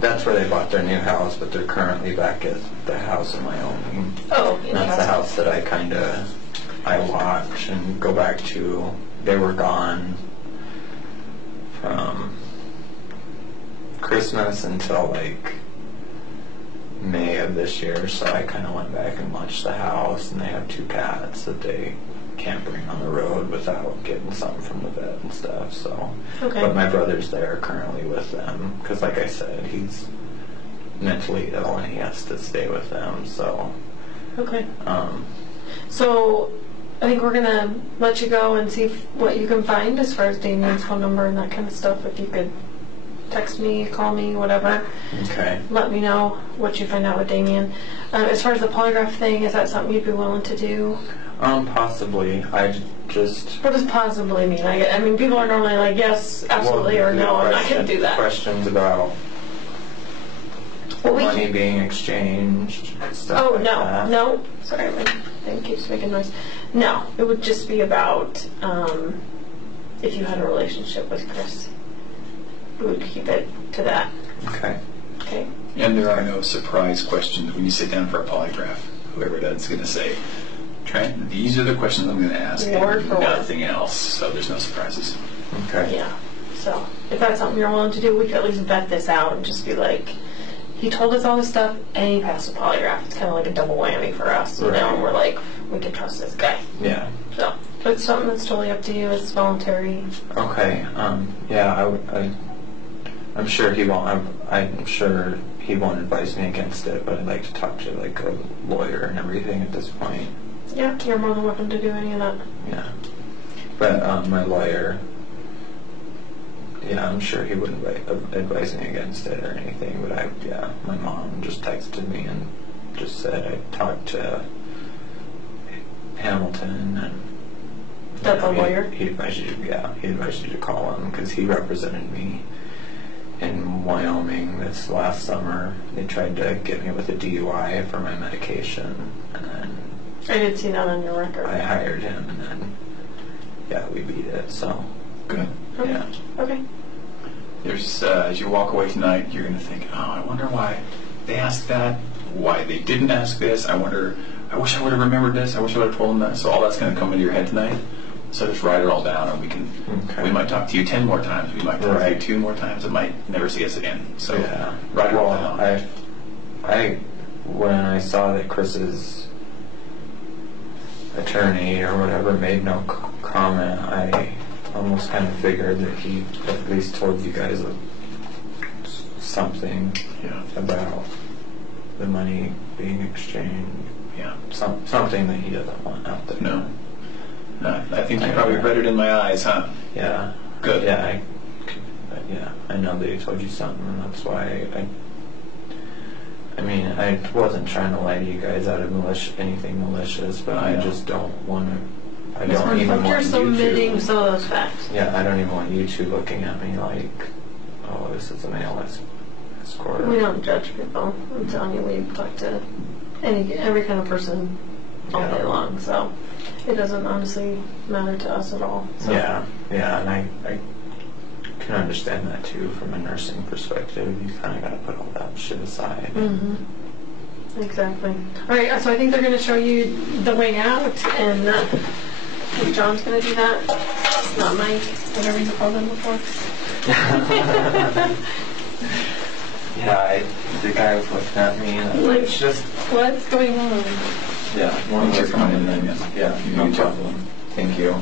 That's where they bought their new house, but they're currently back at the house in Wyoming. Oh, And that's the house that I watch and go back to. They were gone from Christmas until like May of this year, so I kind of went back and watched the house, and they have 2 cats that they can't bring on the road without getting something from the vet and stuff, so. Okay. But my brother's there currently with them, because like I said, he's mentally ill and he has to stay with them, so. Okay. So, I think we're going to let you go and see what you can find as far as Damien's phone number and that kind of stuff. If you could text me, call me, whatever. Okay. Let me know what you find out with Damien. As far as the polygraph thing, is that something you'd be willing to do? Possibly. I just. What does possibly mean? I mean, people are normally like, yes, absolutely, or no, I'm not going to do that. Questions about money being exchanged, stuff Oh, like no, that. no. Sorry, my thing keeps making noise. No, it would just be about if you had a relationship with Chris. We would keep it to that. Okay. Okay. And there are no surprise questions when you sit down for a polygraph. Whoever that's going to say, Trent, these are the questions I'm going to ask. Word and for word. nothing else. So there's no surprises. Okay. Yeah. So if that's something you're willing to do, we could at least vet this out and just be like, he told us all this stuff and he passed the polygraph. It's kind of like a double whammy for us, you know, and we're like, we can trust this guy. Yeah. So it's something that's totally up to you. It's voluntary. Okay. Yeah. I'm sure he won't. I'm sure he won't advise me against it, but I'd like to talk to like a lawyer and everything at this point. Yeah, you're more than welcome to do any of that. Yeah. But my lawyer. Yeah, I'm sure he wouldn't advise me against it or anything, but my mom just texted me and just said I talked to Hamilton and... That's a lawyer? He advised you to call him because he represented me in Wyoming this last summer. They tried to get me with a DUI for my medication, and then... I did see that on your record. I hired him, and then, we beat it, so... Good. Okay. Yeah. Okay. There's as you walk away tonight, you're going to think, oh, I wonder why they asked that, why they didn't ask this. I wish I would have remembered this. I wish I would have told them that. So all that's going to come into your head tonight. So just write it all down, and we might talk to you 10 more times. We might talk to you 2 more times. It might never see us again. So write it all down. When I saw that Chris's attorney or whatever made no comment, I almost kind of figured that he at least told you guys something about the money being exchanged. Yeah. Something that he doesn't want out there. No. I think you probably read it in my eyes, huh? Yeah. Good. Yeah, I know that he told you something, and that's why I mean, I wasn't trying to lie to you guys out of anything malicious, but I just don't want to. I don't even want you're submitting YouTube. some of those facts. Yeah, I don't even want YouTube looking at me like, oh, this is a male escort. We don't judge people. I'm telling you, we talk to every kind of person all day long, so it doesn't honestly matter to us at all. So. Yeah, and I can understand that too from a nursing perspective. You kind of got to put all that shit aside. Mm-hmm. Exactly. All right, so I think they're going to show you the way out, and I think John's going to do that. Not Mike, whatever you called him before. Yeah, the guy was looking at me, and like, it's just what's going on? Yeah, Thanks for coming in then. Yeah, No problem. Thank you.